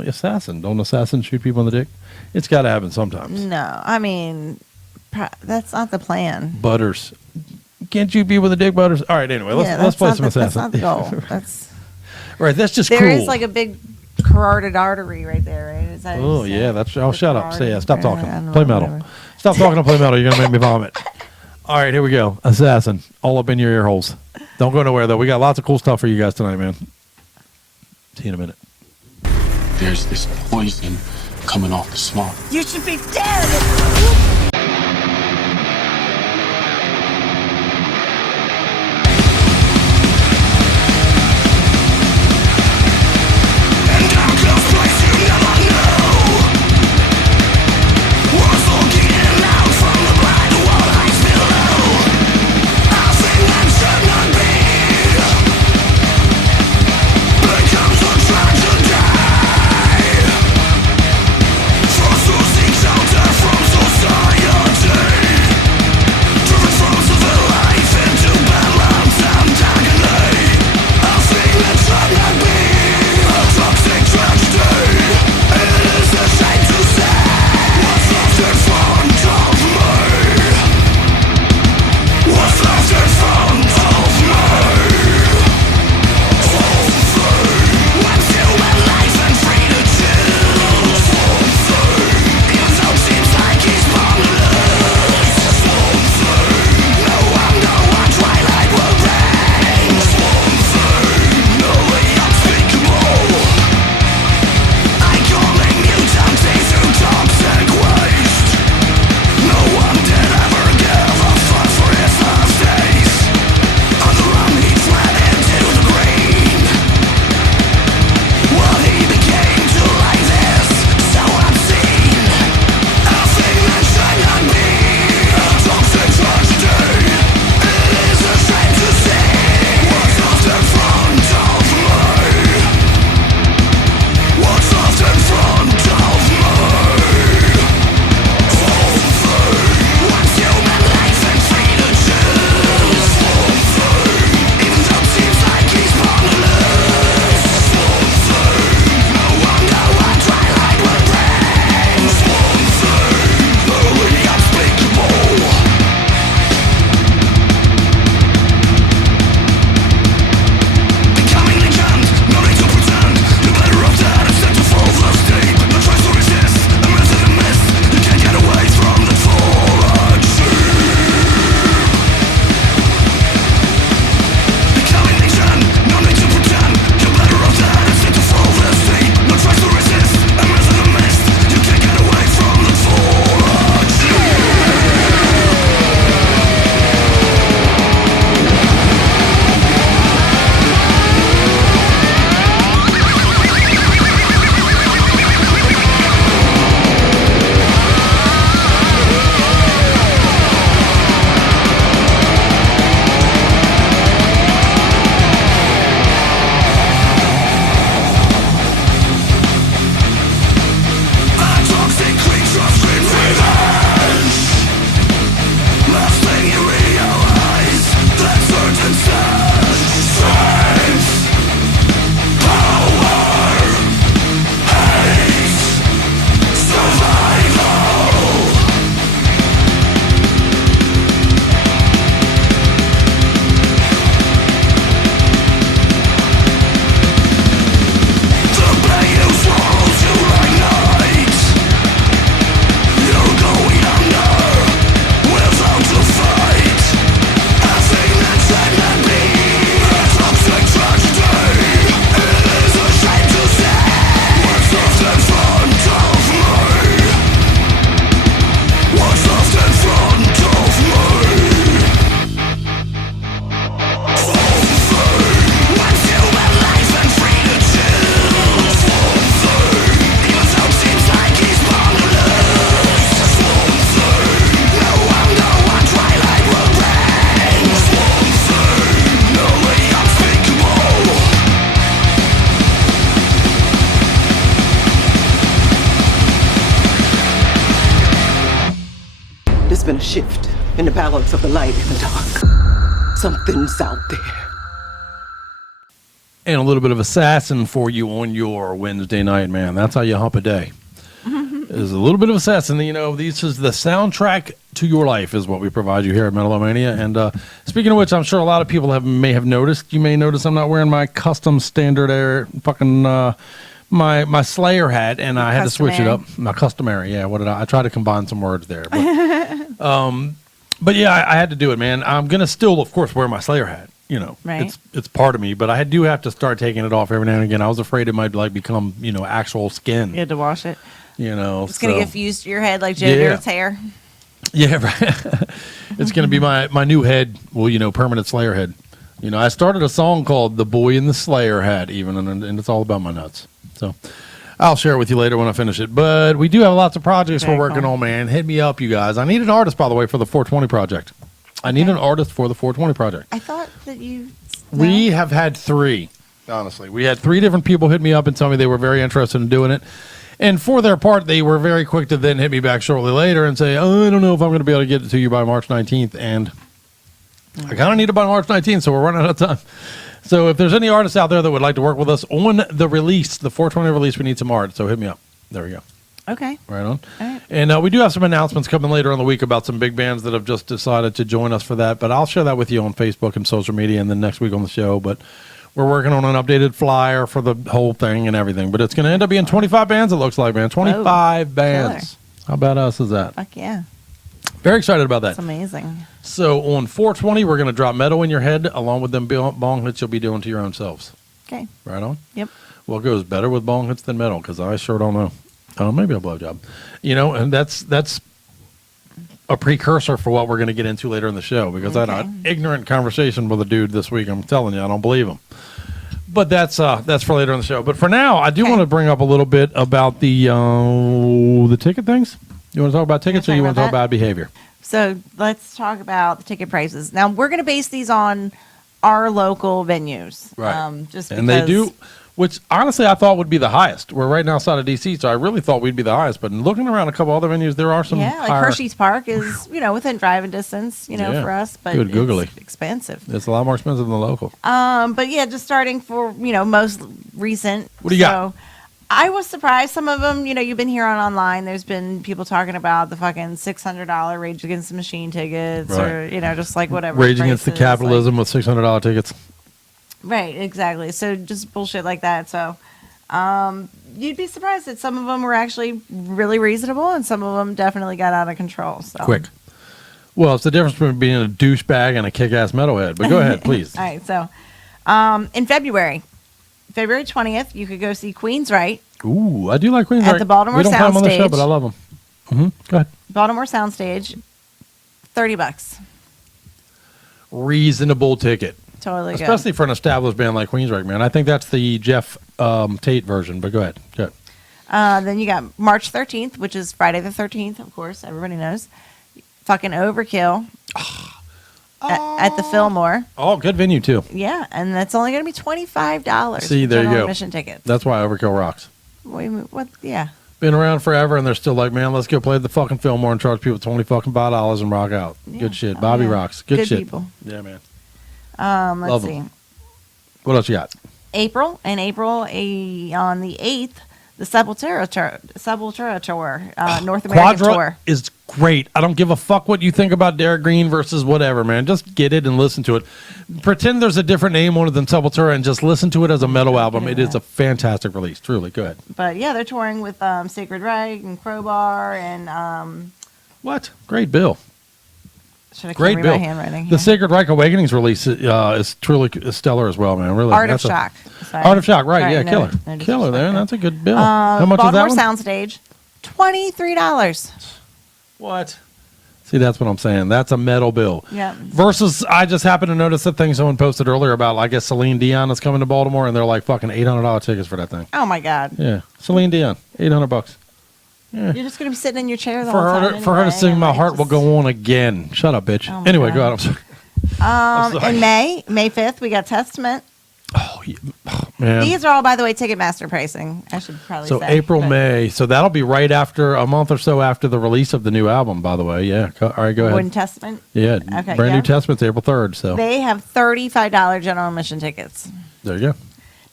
Assassin. Don't Assassin shoot people in the dick? It's got to happen sometimes. No, I mean, that's not the plan. Butters. Can't you be with a dick, Butters? All right, anyway, let's play some Assassin. That's not the goal. That's right. That's just there cruel. There is like a big carotid artery right there, right? Is that yeah, that's. Oh, shut up. Say yeah. Stop talking. Play Play metal. Stop talking to play metal. You're gonna make me vomit. All right, here we go. Assassin, all up in your ear holes. Don't go nowhere though. We got lots of cool stuff for you guys tonight, man. See you in a minute. There's this poison coming off the swamp. You should be dead! Trust to seek shelter from society. shift in the balance of the light and the dark. Something's out there. And a little bit of Assassin for you on your Wednesday night, man. That's how you hump a day. Is a little bit of Assassin. You know, this is the soundtrack to your life is what we provide you here at Metal-O-Mania. And speaking of which, I'm sure a lot of people may have noticed. You may notice I'm not wearing my custom standard air fucking my Slayer hat, and I had to switch it up. My customary, yeah. What did I tried to combine some words there. But yeah, I had to do it, man. I'm gonna still, of course, wear my Slayer hat. You know, right. It's part of me, but I do have to start taking it off every now and again. I was afraid it might like become, you know, actual skin. You had to wash it. You know, it's gonna get fused to your head like Joe Dirt's hair. Yeah, right. It's gonna be my new head. Well, you know, permanent Slayer head. You know, I started a song called "The Boy in the Slayer Hat," even, and it's all about my nuts. So I'll share it with you later when I finish it. But we do have lots of projects we're working on, man. Hit me up, you guys. I need an artist, by the way, for the 420 project. I need an artist for the 420 project. I thought that you. We have had 3. Honestly, we had 3 different people hit me up and tell me they were very interested in doing it. And for their part, they were very quick to then hit me back shortly later and say, oh, I don't know if I'm going to be able to get it to you by March 19th. And I kind of need it by March 19th, so we're running out of time. So if there's any artists out there that would like to work with us on the release, the 420 release, we need some art. So hit me up. There we go. Okay. Right on. All right. And we do have some announcements coming later in the week about some big bands that have just decided to join us for that. But I'll share that with you on Facebook and social media and then next week on the show. But we're working on an updated flyer for the whole thing and everything. But it's going to end up being 25 bands, it looks like, man. 25 bands. How about us is that? Fuck yeah. Very excited about that. That's amazing. So on 420, we're going to drop metal in your head along with them bong hits you'll be doing to your own selves. Okay. Right on? Yep. What goes better with bong hits than metal? Because I sure don't know. Maybe a blowjob. You know, and that's a precursor for what we're going to get into later in the show, because I had an ignorant conversation with a dude this week. I'm telling you, I don't believe him. But that's for later in the show. But for now, I do want to bring up a little bit about the ticket things. You want to talk about tickets, or you want to talk about behavior? So let's talk about the ticket prices. Now we're going to base these on our local venues, right? Just and they do. Which, honestly, I thought would be the highest. We're right now outside of D.C., so I really thought we'd be the highest. But looking around a couple other venues, there are some like higher. Hershey's Park is, within driving distance, for us. But good googly. It's expensive. It's a lot more expensive than the local. But, yeah, just starting for, most recent. What do you got? I was surprised. Some of them, you've been hearing online. There's been people talking about the fucking $600 Rage Against the Machine tickets or, just like whatever. Rage Against the Capitalism with $600 tickets. Right, exactly. So just bullshit like that. So you'd be surprised that some of them were actually really reasonable and some of them definitely got out of control. So. Quick. Well, it's the difference between being a douchebag and a kick-ass metalhead. But go ahead, please. All right. So in February 20th, you could go see Queensryche. Ooh, I do like Queensryche. At the Baltimore Soundstage. We don't play them on the show, but I love them. Go ahead. Baltimore Soundstage, $30. Reasonable ticket. Totally good. Especially for an established band like Queensryche, man. I think that's the Jeff Tate version, but go ahead. Go ahead. Then you got March 13th, which is Friday the 13th, of course. Everybody knows. Fucking Overkill at the Fillmore. Oh, good venue, too. Yeah, and that's only going to be $25. See, there you go. Admission ticket. That's why Overkill rocks. Wait a minute, what? Yeah. Been around forever, and they're still like, man, let's go play at the fucking Fillmore and charge people $25 and rock out. Yeah. Good shit. Bobby rocks. Good shit. People. Yeah, man. Let's see. What else you got? April on the 8th, the Sepultura tour, North American Quadra tour is great. I don't give a fuck what you think about Derek Green versus whatever, man. Just get it and listen to it. Pretend there's a different name on it than Sepultura and just listen to it as a metal album. It is a fantastic release. Truly. Go ahead. But yeah, they're touring with Sacred Reich and Crowbar and what? Great bill. Great bill. Handwriting. The Sacred Reich Awakenings release is truly stellar as well, man. Really. Art of Shock. Art of Shock, right? Yeah, killer. Killer there. That's a good bill. How much Baltimore was that one? Soundstage, $23. What? See, that's what I'm saying. That's a metal bill. Yeah. Versus, I just happened to notice that thing someone posted earlier about, I guess, Celine Dion is coming to Baltimore, and they're like fucking $800 tickets for that thing. Oh my God. Yeah, Celine Dion, $800. Yeah. You're just gonna be sitting in your chair the whole time. Anyway, for her to sing "My Heart Will Go On Again." Shut up, bitch. Oh anyway, God. go ahead. I'm sorry. In May 5th, we got Testament. Oh, yeah. man. These are all, by the way, Ticketmaster pricing. I should probably So say. April, May. So that'll be right after a month or so after the release of the new album, by the way. Yeah. All right, go ahead. Wooden Testament? Yeah. Okay, Brand yeah. new Testament's April 3rd. So They have $35 general admission tickets. there you go.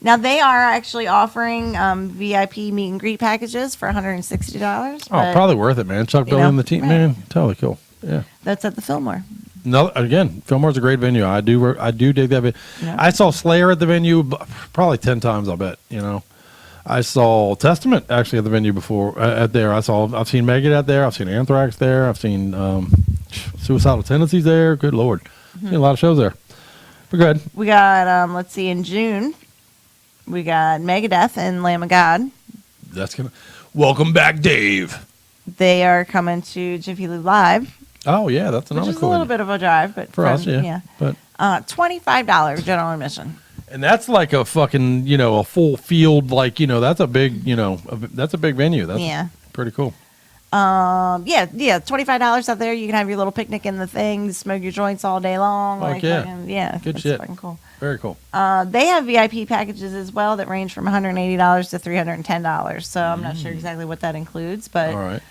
Now, they are actually offering VIP meet and greet packages for $160. Oh, probably worth it, man. Chuck you Billy know, and the team, right. man. Totally cool. Yeah. That's at the Fillmore. No, again, Fillmore's a great venue. I do dig that. Yeah. I saw Slayer at the venue probably 10 times. I'll bet. I saw Testament actually at the venue before. I've seen Megadeth there. I've seen Anthrax there. I've seen Suicidal Tendencies there. Good Lord, seen a lot of shows there. But go ahead. We got let's see, in June, we got Megadeth and Lamb of God. That's gonna. Welcome back, Dave. They are coming to Jiffy Lube Live. Oh yeah, that's another which is cool a little venue. bit of a drive, but For us, yeah. But $25 general admission. and that's like a fucking a full field, like that's a big that's a big venue. That's pretty cool. $25 out there. You can have your little picnic in the thing, smoke your joints all day long. Fuck good it's shit. Fucking cool. Very cool. They have VIP packages as well that range from $180 to $310. So I'm not sure exactly what that includes, but All right.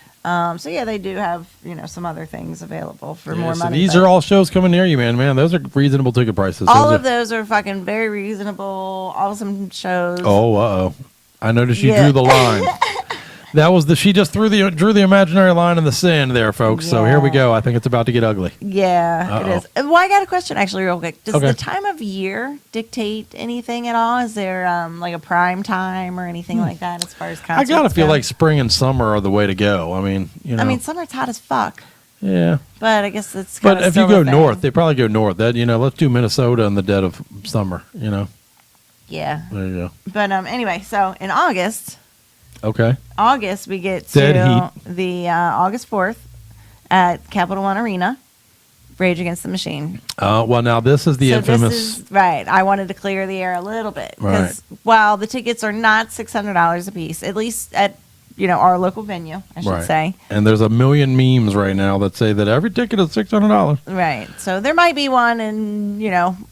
so yeah, they do have some other things available for more So money. these but are all shows coming near you, man. Man, those are reasonable ticket prices. all of are, those are fucking very reasonable, awesome shows. Oh, I noticed you Yeah. drew the line. That was she just drew the imaginary line in the sand there, folks. So here we go. I think it's about to get ugly. Yeah, it is. Well, I got a question actually, real quick. Does Okay. the time of year dictate anything at all? Is there like a prime time or anything like that as far as I concerts gotta feel go? like spring and summer are the way to go. I mean, I mean, summer's hot as fuck, yeah. but I guess it's. But kinda if you still go a thing. north, they probably go north. That let's do Minnesota in the dead of summer. Yeah. There you go. But anyway, so in August Okay. we get Dead to the August 4th at Capital One Arena, Rage Against the Machine. Well, now this is the infamous. This is, right. I wanted to clear the air a little bit because while the tickets are not $600 a piece, at least at our local venue, I should say. And there's a million memes right now that say that every ticket is $600. Right. So there might be one in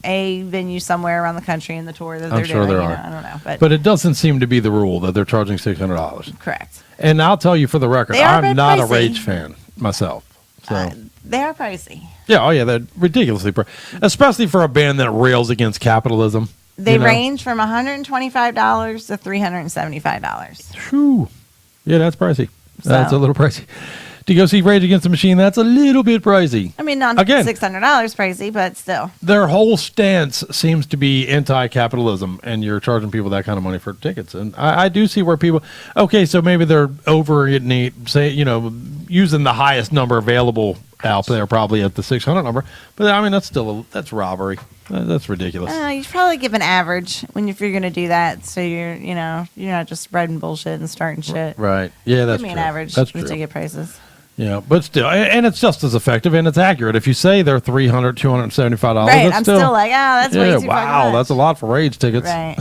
a venue somewhere around the country in the tour that they're I'm sure doing. there are. I don't know, but it doesn't seem to be the rule that they're charging $600. Correct. And I'll tell you for the record, They are a bit I'm not a pricey. Rage fan myself. So They are pricey. yeah, oh yeah, they're ridiculously especially for a band that rails against capitalism. They range from $125 to $375. Whew. Yeah, that's pricey. That's So- a little pricey. To go see Rage Against the Machine, that's a little bit pricey. I mean, not Again. $600 pricey, but still. Their whole stance seems to be anti-capitalism, and you're charging people that kind of money for tickets. And I do see where people, okay, so maybe they're using the highest number available out there, probably at the 600 number. But I mean, that's robbery. That's ridiculous. You should probably give an average if you're going to do that, so you're not just spreading bullshit and starting shit. Right? Yeah, that's Give me true. an average That's for true. ticket prices. Yeah, but still, and it's just as effective and it's accurate. If you say they're $300, $275, Right, it's I'm still like, that's way too fucking wow, much. that's a lot for Rage tickets. Right.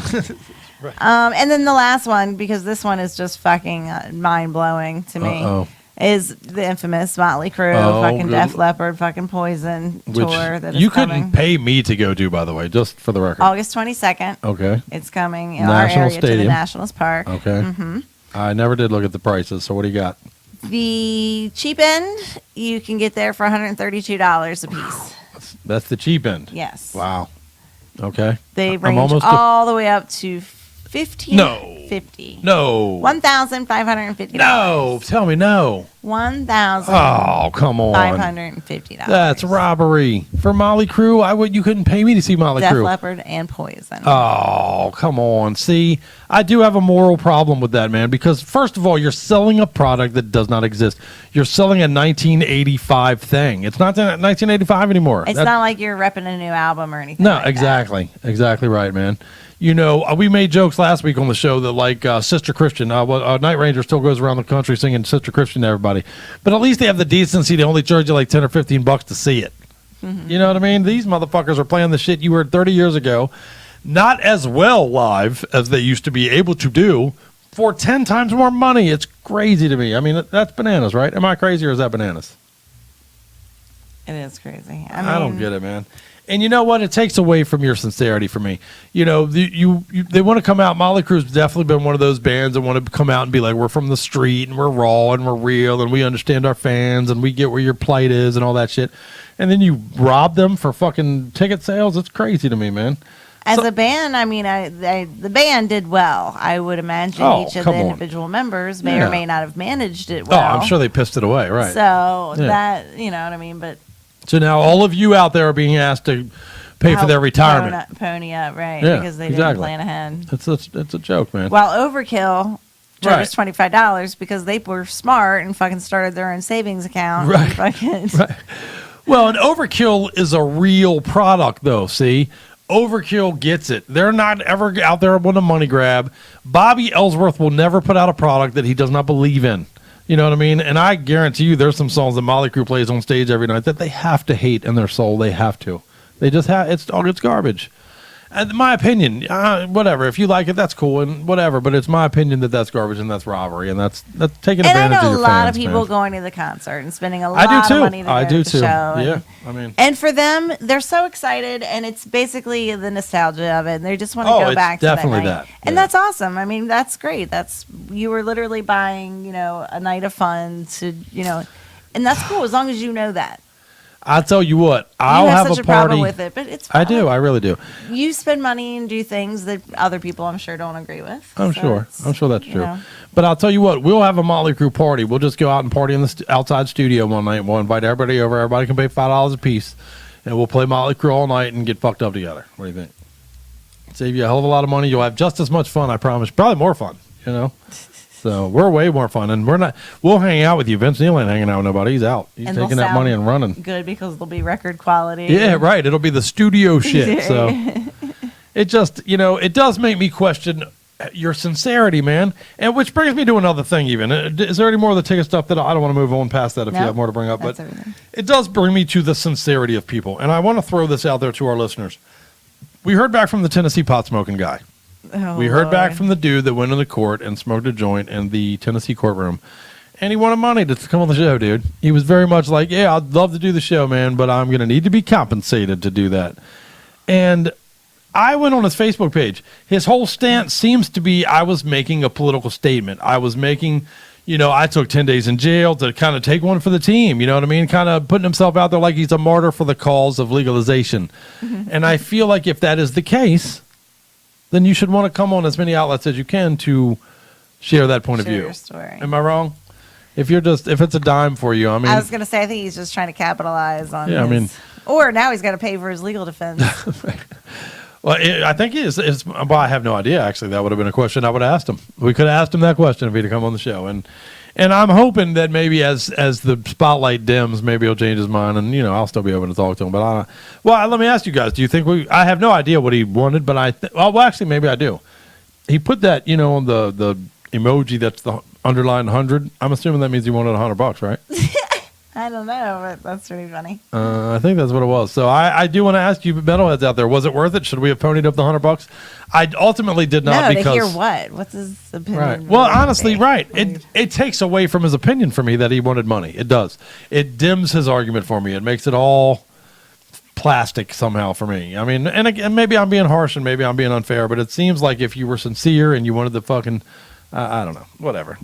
And then the last one, because this one is just fucking mind blowing to me, is the infamous Motley Crue, fucking good. Def Leppard, fucking Poison Which tour that is you coming. couldn't pay me to go to, by the way, just for the record. August 22nd. Okay. It's coming in National our area to the Stadium. Nationals Park. Okay. hmm I never did look at the prices, so what do you got? The cheap end, you can get there for $132 a piece. That's the cheap end. Yes. Wow. Okay. They I'm range almost all the way up to $1,550. No. $1,550. No. Tell me no. $1,550. Oh, come on. That's robbery. For Motley Crue, you couldn't pay me to see Motley Def Crue. Leppard and Poison. Oh, come on. See, I do have a moral problem with that, man, because first of all, you're selling a product that does not exist. You're selling a 1985 thing. It's not 1985 anymore. It's not like you're repping a new album or anything. No, like exactly. Exactly right, man. We made jokes last week on the show that like Sister Christian, Night Ranger still goes around the country singing Sister Christian to everybody. But at least they have the decency to only charge you like 10 or 15 bucks to see it. Mm-hmm. You know what I mean? These motherfuckers are playing the shit you heard 30 years ago, not as well live as they used to be able to do, for 10 times more money. It's crazy to me. I mean, that's bananas, right? Am I crazy or is that bananas? It is crazy. I don't get it, man. And you know what? It takes away from your sincerity for me. You know, they want to come out. Motley Crue's definitely been one of those bands that want to come out and be like, we're from the street and we're raw and we're real and we understand our fans and we get where your plight is and all that shit. And then you rob them for fucking ticket sales. It's crazy to me, man. As a band, I mean, the band did well. I would imagine each of the individual members may or may not have managed it well. Oh, I'm sure they pissed it away, right? So that, you know what I mean? But so now all of you out there are being asked to pay for their retirement. Pony up, right? Yeah, because they didn't plan ahead. It's a joke, man. Well, Overkill charged us $25 because they were smart and fucking started their own savings account. Right. Right. Well, an Overkill is a real product, though. See, Overkill gets it. They're not ever out there with a money grab. Bobby Ellsworth will never put out a product that he does not believe in. You know what I mean? And I guarantee you there's some songs that Motley Crue plays on stage every night that they have to hate in their soul. They have to. They just have, it's garbage. And my opinion, whatever. If you like it, that's cool and whatever. But it's my opinion that that's garbage and that's robbery and that's taking advantage of your fans. And I know a lot fans, of people man. going to the concert and spending a lot of money to go to the show. Yeah, I mean, and for them, they're so excited, and it's basically the nostalgia of it. And they just want to go back to that night. And that's awesome. I mean, that's great. You were literally buying, you know, a night of fun to, you know, and that's cool as long as you know that. I'll tell you what, I'll have have such a a problem party with it, but it's fine. I do, I really do. You spend money and do things that other people, I'm sure, don't agree with. I'm sure that's true. know. But I'll tell you what, we'll have a Motley Crue party. We'll just go out and party in the outside studio one night. We'll invite everybody over. Everybody can pay $5 a piece, and we'll play Motley Crue all night and get fucked up together. What do you think? Save you a hell of a lot of money. You'll have just as much fun, I promise. Probably more fun, you know. So we're way more fun, and we'll hang out with you. Vince Neil ain't hanging out with nobody. He's out. He's taking that money and running. Good, because they'll be record quality. Yeah, right. It'll be the studio shit. So it just, you know, it does make me question your sincerity, man. And which brings me to another thing. Even is there any more of the ticket stuff that I don't want to move on past that? If you have more to bring up, but everything. It does bring me to the sincerity of people, and I want to throw this out there to our listeners. We heard back from the Tennessee pot smoking guy. We heard back from the dude that went into court and smoked a joint in the Tennessee courtroom, and he wanted money to come on the show, dude. He was very much like, yeah, I'd love to do the show, man, but I'm going to need to be compensated to do that. And I went on his Facebook page. His whole stance seems to be I was making a political statement. I was making, you know, I took 10 days in jail to kind of take one for the team. You know what I mean? Kind of putting himself out there like he's a martyr for the cause of legalization. And I feel like if that is the case, then you should want to come on as many outlets as you can to share that point of view. Your story. Am I wrong? If it's a dime for you, I mean, I was going to say, I think he's just trying to capitalize on. Yeah, I mean, or now he's got to pay for his legal defense. Well, I think he is. Well, I have no idea. Actually, that would have been a question I would have asked him. We could have asked him that question if he'd come on the show, and I'm hoping that maybe as the spotlight dims, maybe he'll change his mind, and you know I'll still be able to talk to him. But let me ask you guys: do you think I have no idea what he wanted, but actually maybe I do. He put that on the emoji that's the underline 100. I'm assuming that means he wanted $100, right? I don't know, but that's pretty funny. I think that's what it was. So I do want to ask you metalheads out there, was it worth it? Should we have ponied up the $100? I ultimately did not because... to hear what? What's his opinion? Right. Well, honestly, right. It takes away from his opinion for me that he wanted money. It does. It dims his argument for me. It makes it all plastic somehow for me. I mean, and again, maybe I'm being harsh and maybe I'm being unfair, but it seems like if you were sincere and you wanted the fucking... I don't know. Whatever,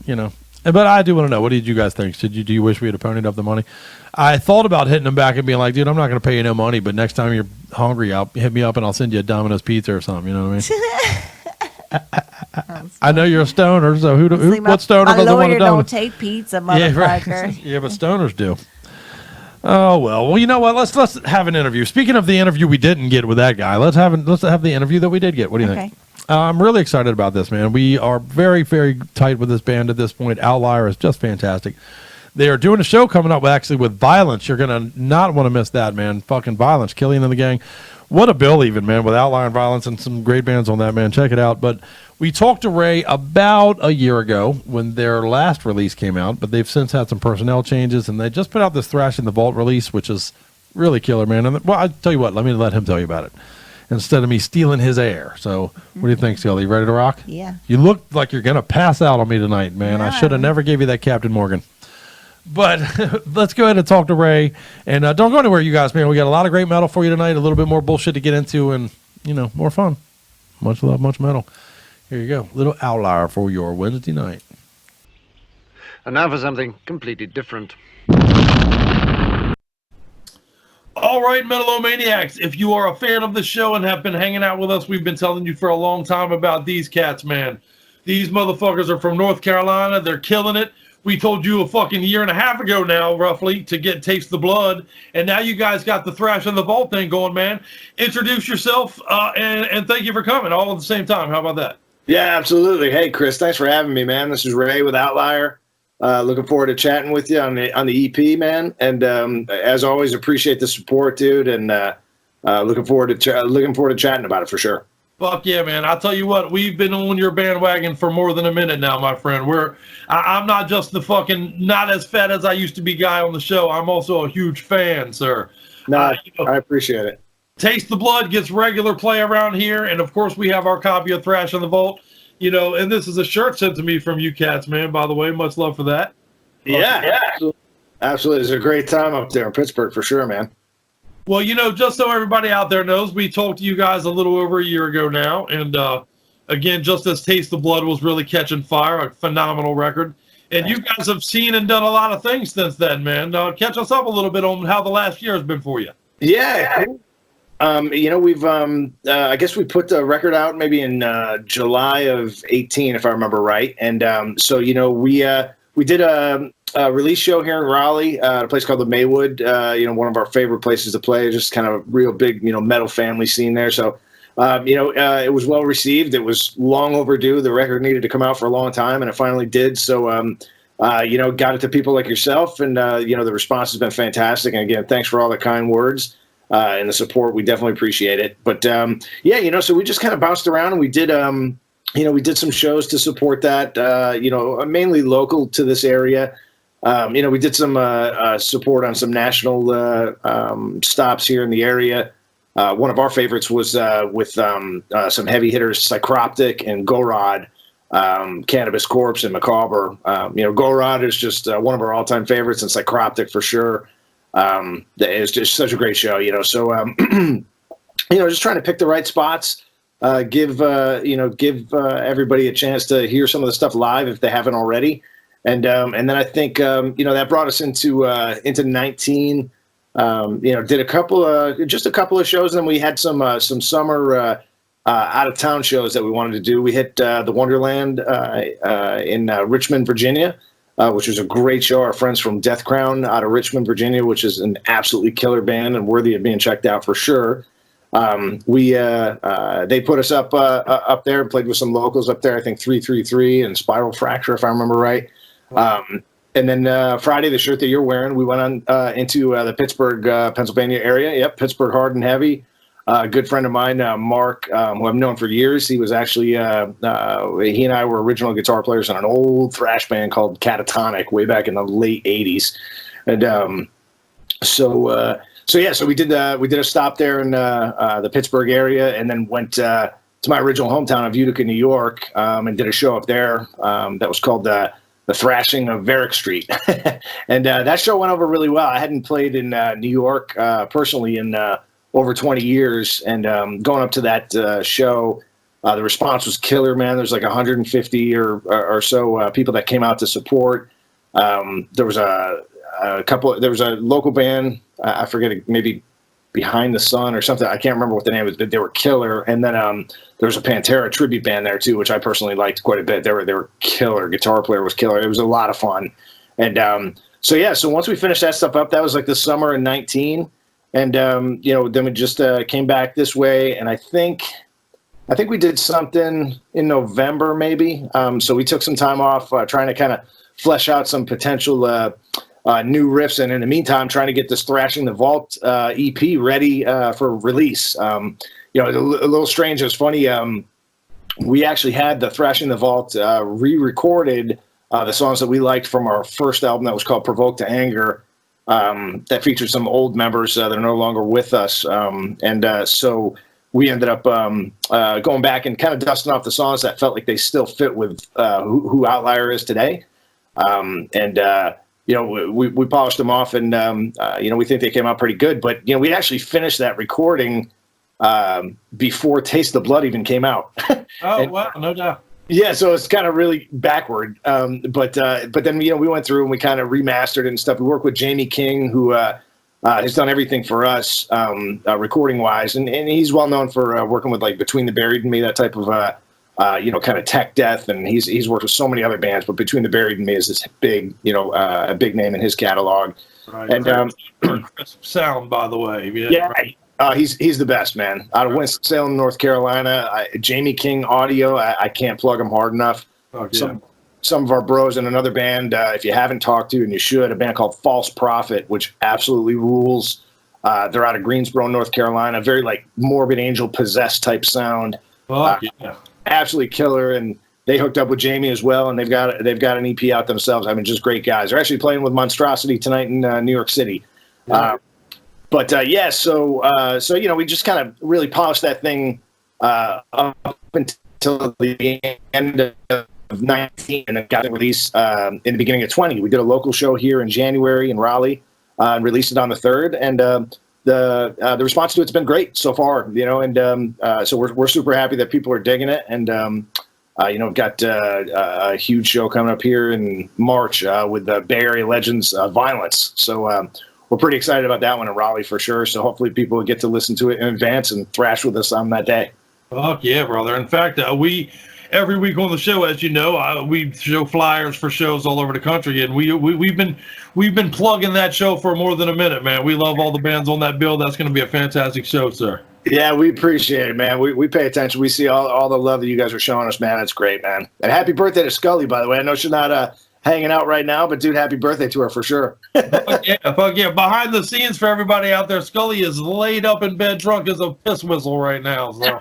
But I do want to know, what did you guys think? Do you wish we had ponied up the money? I thought about hitting him back and being like, dude, I'm not going to pay you no money, but next time you're hungry, hit me up and I'll send you a Domino's pizza or something. You know what I mean? I know you're a stoner, so what stoner doesn't want a Domino's? Don't take pizza, motherfucker. Yeah, right. Yeah, but stoners do. Oh, well, you know what? Let's have an interview. Speaking of the interview we didn't get with that guy, let's have the interview that we did get. What do you think? I'm really excited about this, man. We are very, very tight with this band at this point. Outliar is just fantastic. They are doing a show coming up with Violence. You're going to not want to miss that, man. Fucking Violence, Killian and the Gang. What a bill even, man, with Outliar and Violence and some great bands on that, man. Check it out. But we talked to Ray about a year ago when their last release came out, but they've since had some personnel changes, and they just put out this Thrash in the Vault release, which is really killer, man. And, well, I tell you what, let me let him tell you about it instead of me stealing his air. So what do you think, Scully? You ready to rock? Yeah. You look like you're going to pass out on me tonight, man. Yeah. I should have never gave you that Captain Morgan. But let's go ahead and talk to Ray. And don't go anywhere, you guys, man. We got a lot of great metal for you tonight, a little bit more bullshit to get into, and, more fun. Much love, much metal. Here you go. Little Outlier for your Wednesday night. And now for something completely different. All right, Metal-O-Maniacs, if you are a fan of the show and have been hanging out with us, we've been telling you for a long time about these cats, man. These motherfuckers are from North Carolina. They're killing it. We told you a fucking year and a half ago now, roughly, to get Taste the Blood. And now you guys got the Thrash and the Vault thing going, man. Introduce yourself and thank you for coming all at the same time. How about that? Yeah, absolutely. Hey, Chris, thanks for having me, man. This is Ray with Outlier. Looking forward to chatting with you on the EP, man. And as always, appreciate the support, dude. And looking forward to chatting about it for sure. Fuck yeah, man. I'll tell you what, we've been on your bandwagon for more than a minute now, my friend. I'm not just the fucking not as fat as I used to be guy on the show. I'm also a huge fan, sir. I appreciate it. Taste the Blood gets regular play around here, and of course we have our copy of Thrash in the Vault. And this is a shirt sent to me from you cats, man, by the way. Much love for that. Yeah. Absolutely. It's a great time up there in Pittsburgh for sure, man. Well, just so everybody out there knows, we talked to you guys a little over a year ago now. And again, just as Taste the Blood was really catching fire, a phenomenal record. And you guys have seen and done a lot of things since then, man. Catch us up a little bit on how the last year has been for you. Yeah. Cool. We've I guess we put the record out maybe in July of 18, if I remember right. And we did a release show here in Raleigh, at a place called the Maywood. One of our favorite places to play. Just kind of real big, metal family scene there. So, it was well received. It was long overdue. The record needed to come out for a long time, and it finally did. So, got it to people like yourself, and the response has been fantastic. And again, thanks for all the kind words. And the support, we definitely appreciate it. But so we just kind of bounced around, and we did some shows to support that, mainly local to this area. We did some support on some national stops here in the area. One of our favorites was with some heavy hitters, Psychroptic and Gorod, Cannabis Corpse and Macabre. Gorod is just one of our all-time favorites, and Psychroptic for sure. It's just such a great show, So, just trying to pick the right spots, give everybody a chance to hear some of the stuff live if they haven't already, and then I think that brought us into 19. Did a couple of shows, and then we had some summer out of town shows that we wanted to do. We hit the Wonderland in Richmond, Virginia. Which was a great show. Our friends from Death Crown out of Richmond, Virginia, which is an absolutely killer band and worthy of being checked out for sure. They put us up there and played with some locals up there. I think 333 and Spiral Fracture, if I remember right. And then Friday, the shirt that you're wearing, we went on into the Pittsburgh, Pennsylvania area. Yep, Pittsburgh Hard and Heavy. A good friend of mine, Mark, who I've known for years. He was actually, he and I were original guitar players in an old thrash band called Catatonic way back in the late 80s. And so we did a stop there in the Pittsburgh area, and then went to my original hometown of Utica, New York, and did a show up there that was called the Thrashing of Varick Street. And that show went over really well. I hadn't played in New York personally in over 20 years, and going up to that show, the response was killer, man. There's like 150 or so people that came out to support. There was a local band, I forget, maybe Behind the Sun or something. I can't remember what the name was, but they were killer. And then there was a Pantera tribute band there too, which I personally liked quite a bit. They were killer. Guitar player was killer. It was a lot of fun. And so once we finished that stuff up, that was like the summer in 19. And, then we just came back this way, and I think we did something in November maybe. So we took some time off trying to kind of flesh out some potential new riffs, and in the meantime, trying to get this Thrashing the Vault EP ready for release. A little strange. It was funny. We actually had the Thrashing the Vault re-recorded the songs that we liked from our first album that was called Provoke to Anger. That featured some old members that are no longer with us. So we ended up going back and kind of dusting off the songs that felt like they still fit with who Outlier is today. we polished them off, and we think they came out pretty good. But we actually finished that recording before Taste the Blood even came out. Wow, no doubt. Yeah, so it's kind of really backward. But then we went through and we kind of remastered it and stuff. We worked with Jamie King, who has done everything for us recording wise, and he's well known for working with like Between the Buried and Me, that type of kind of tech death, and he's worked with so many other bands. But Between the Buried and Me is this big a big name in his catalog. Right. And crisp sound, by the way. Yeah. He's the best, man. Out of Winston-Salem, North Carolina. Jamie King Audio. I can't plug him hard enough. Oh, yeah. Some of our bros in another band, if you haven't talked to, and you should, a band called False Prophet, which absolutely rules. They're out of Greensboro, North Carolina. Very like Morbid Angel possessed type sound. Yeah. Absolutely killer. And they hooked up with Jamie as well, and they've got an EP out themselves. I mean, just great guys. They're actually playing with Monstrosity tonight in New York City. Yeah. So we just kind of really polished that thing up until the end of 19, and it got released in the beginning of 20. We did a local show here in January in Raleigh and released it on the 3rd, and the response to it's been great so far. And so we're super happy that people are digging it, and we've got a huge show coming up here in March with the Bay Area Legends Violence. So we're pretty excited about that one in Raleigh for sure. So hopefully people will get to listen to it in advance and thrash with us on that day. Fuck yeah, brother. In fact, we every week on the show, as you know, we show flyers for shows all over the country, and we've been plugging that show for more than a minute, man. We love all the bands on that bill. That's going to be a fantastic show, sir. Yeah, we appreciate it, man. We pay attention. We see all the love that you guys are showing us, man. It's great, man. And happy birthday to Scully, by the way. I know she's not hanging out right now, but dude, happy birthday to her for sure. Fuck yeah. Behind the scenes for everybody out there, Scully is laid up in bed drunk as a piss whistle right now. So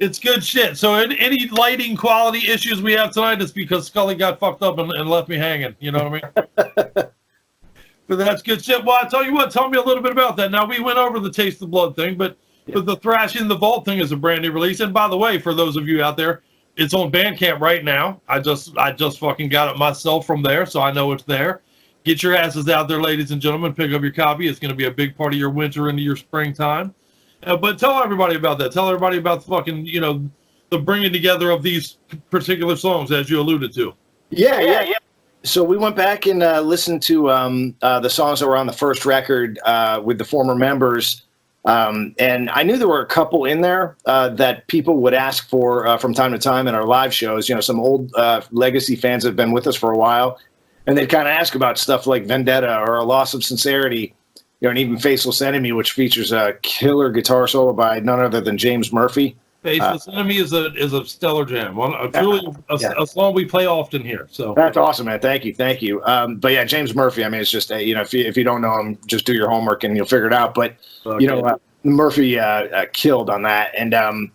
it's good shit. So any lighting quality issues we have tonight is because Scully got fucked up and left me hanging. You know what I mean? But that's good shit. Well, I tell you what, tell me a little bit about that. Now, we went over the Taste the Blood thing, but the Thrash in the Vault thing is a brand new release. And by the way, for those of you out there, it's on Bandcamp right now. I just fucking got it myself from there, so I know it's there. Get your asses out there, ladies and gentlemen. Pick up your copy. It's going to be a big part of your winter into your springtime. But tell everybody about that. Tell everybody about the fucking, the bringing together of these particular songs, as you alluded to. Yeah. So we went back and listened to the songs that were on the first record with the former members. And I knew there were a couple in there that people would ask for from time to time in our live shows. Some old legacy fans that have been with us for a while, and they'd kind of ask about stuff like Vendetta or A Loss of Sincerity, and even Faceless Enemy, which features a killer guitar solo by none other than James Murphy. Faceless Enemy is a stellar jam. A song we play often here. So that's awesome, man. Thank you. But yeah, James Murphy. I mean, it's just if you don't know him, just do your homework and you'll figure it out. But Murphy killed on that, and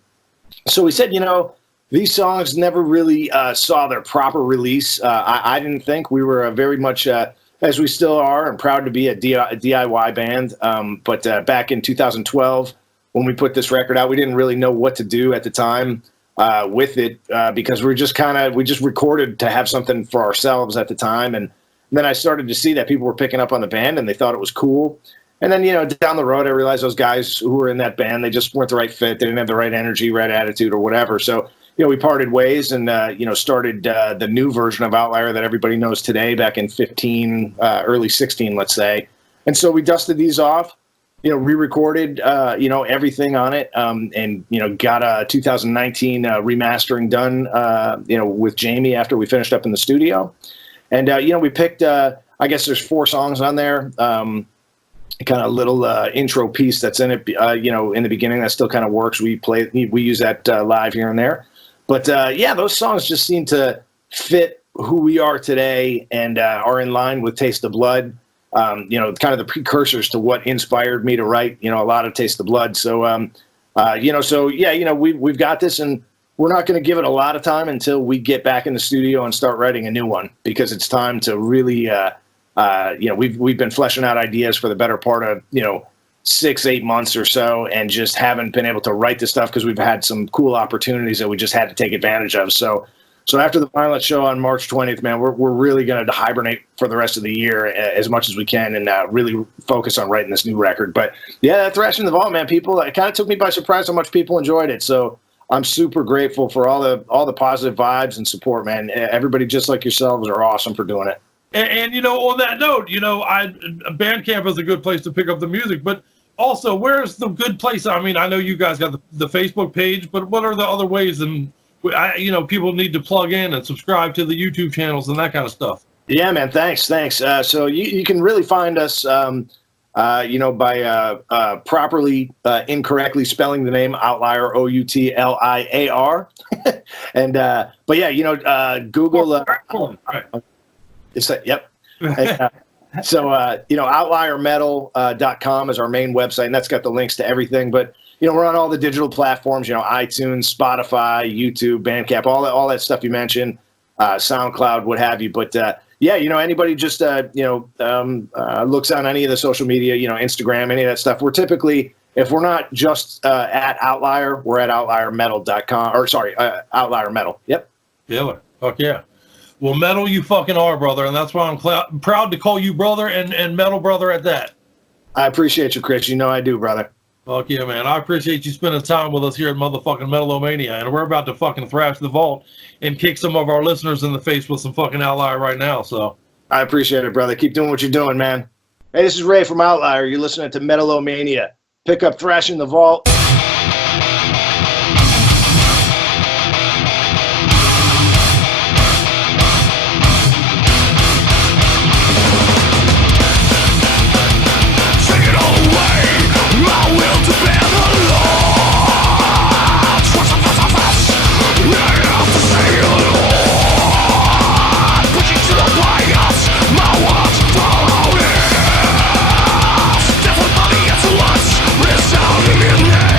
so we said, these songs never really saw their proper release. I didn't think. We were very much, as we still are, and proud to be a DIY band. But back in 2012. When we put this record out, we didn't really know what to do at the time with it because we just recorded to have something for ourselves at the time. And then I started to see that people were picking up on the band and they thought it was cool. And then, down the road, I realized those guys who were in that band, they just weren't the right fit. They didn't have the right energy, right attitude or whatever. So, we parted ways and, started the new version of Outlier that everybody knows today back in 15, early 16, let's say. And so we dusted these off. Re-recorded, everything on it, and, got a 2019 remastering done, with Jamie after we finished up in the studio. And, we picked, I guess there's 4 songs on there, kind of little intro piece that's in it, in the beginning that still kind of works. We use that live here and there. But, those songs just seem to fit who we are today and are in line with Taste the Blood. Kind of the precursors to what inspired me to write, a lot of Taste the Blood. So, we've got this, and we're not going to give it a lot of time until we get back in the studio and start writing a new one, because it's time to really, we've been fleshing out ideas for the better part of, 6-8 months or so, and just haven't been able to write this stuff because we've had some cool opportunities that we just had to take advantage of. So So after the Violent show on March 20th, man, we're really going to hibernate for the rest of the year as much as we can and really focus on writing this new record. But yeah, that Thrashing the Vault, man, people, it kind of took me by surprise how much people enjoyed it. So I'm super grateful for all the positive vibes and support, man. Everybody just like yourselves are awesome for doing it. And you know, on that note, you know, Bandcamp is a good place to pick up the music, but also, where's the good place? I mean, I know you guys got the Facebook page, but what are the other ways? And you know, people need to plug in and subscribe to the YouTube channels and that kind of stuff. Yeah, man. Thanks. So you can really find us, you know, by properly incorrectly spelling the name Outliar, Outliar. And but yeah, you know, Google. It's yep. So you know, outliermetal.com is our main website, and that's got the links to everything. But you know, we're on all the digital platforms. You know, iTunes, Spotify, YouTube, Bandcamp, all that stuff you mentioned, SoundCloud, what have you. But yeah, you know, anybody just you know looks on any of the social media, you know, Instagram, any of that stuff. We're typically, if we're not just at Outlier, we're at outliermetal.com, or sorry, Outlier Metal. Yep. Yeah. Fuck yeah. Well, Metal, you fucking are, brother, and that's why I'm proud to call you brother and Metal brother at that. I appreciate you, Chris. You know I do, brother. Fuck yeah, man. I appreciate you spending time with us here at motherfucking Metal-O-Mania, and we're about to fucking thrash the vault and kick some of our listeners in the face with some fucking Outlier right now, so. I appreciate it, brother. Keep doing what you're doing, man. Hey, this is Ray from Outlier. You're listening to Metal-O-Mania. Pick up Thrashing the Vault. Resounding in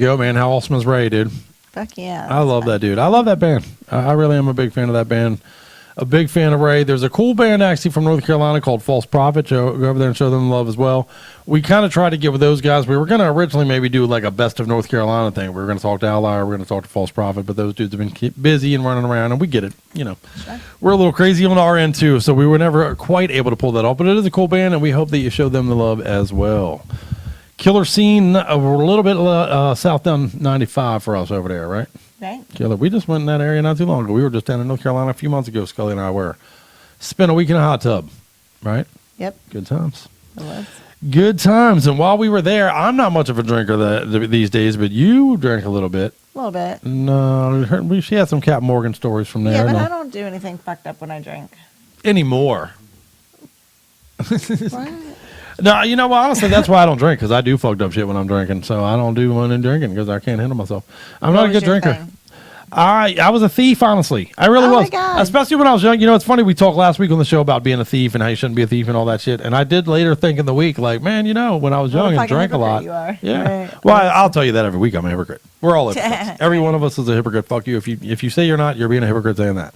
you go, man. How awesome is Ray, dude? Fuck yeah. I love that dude. I love that band. I really am a big fan of that band. A big fan of Ray. There's a cool band actually from North Carolina called False Prophet. Go over there and show them love as well. We kind of tried to get with those guys. We were going to originally maybe do like a best of North Carolina thing. We were going to talk to Outlier. We were going to talk to False Prophet, but those dudes have been busy and running around, and we get it. You know, sure. We're a little crazy on our end too, so we were never quite able to pull that off. But it is a cool band, and we hope that you show them the love as well. Killer scene, a little bit south down 95 for us over there, right? Right. Killer. We just went in that area not too long ago. We were just down in North Carolina a few months ago. Scully and I were. Spent a week in a hot tub, right? Yep. Good times. It was. Good times. And while we were there, I'm not much of a drinker these days, but you drank a little bit. A little bit. No, she had some Cap Morgan stories from there. Yeah, but I don't do anything fucked up when I drink. Anymore. What? No, you know what? Honestly, that's why I don't drink, because I do fucked up shit when I'm drinking. So I don't do one in drinking because I can't handle myself. I'm not a good drinker. Thing? I was a thief, honestly. I really was. My God. Especially when I was young. You know, it's funny. We talked last week on the show about being a thief and how you shouldn't be a thief and all that shit. And I did later think in the week, like, man, you know, when I was young and drank a lot. You are. Yeah. Right. Well, I'll tell you that every week. I'm a hypocrite. We're all hypocrites. Every one of us is a hypocrite. Fuck you. If you say you're not, you're being a hypocrite saying that.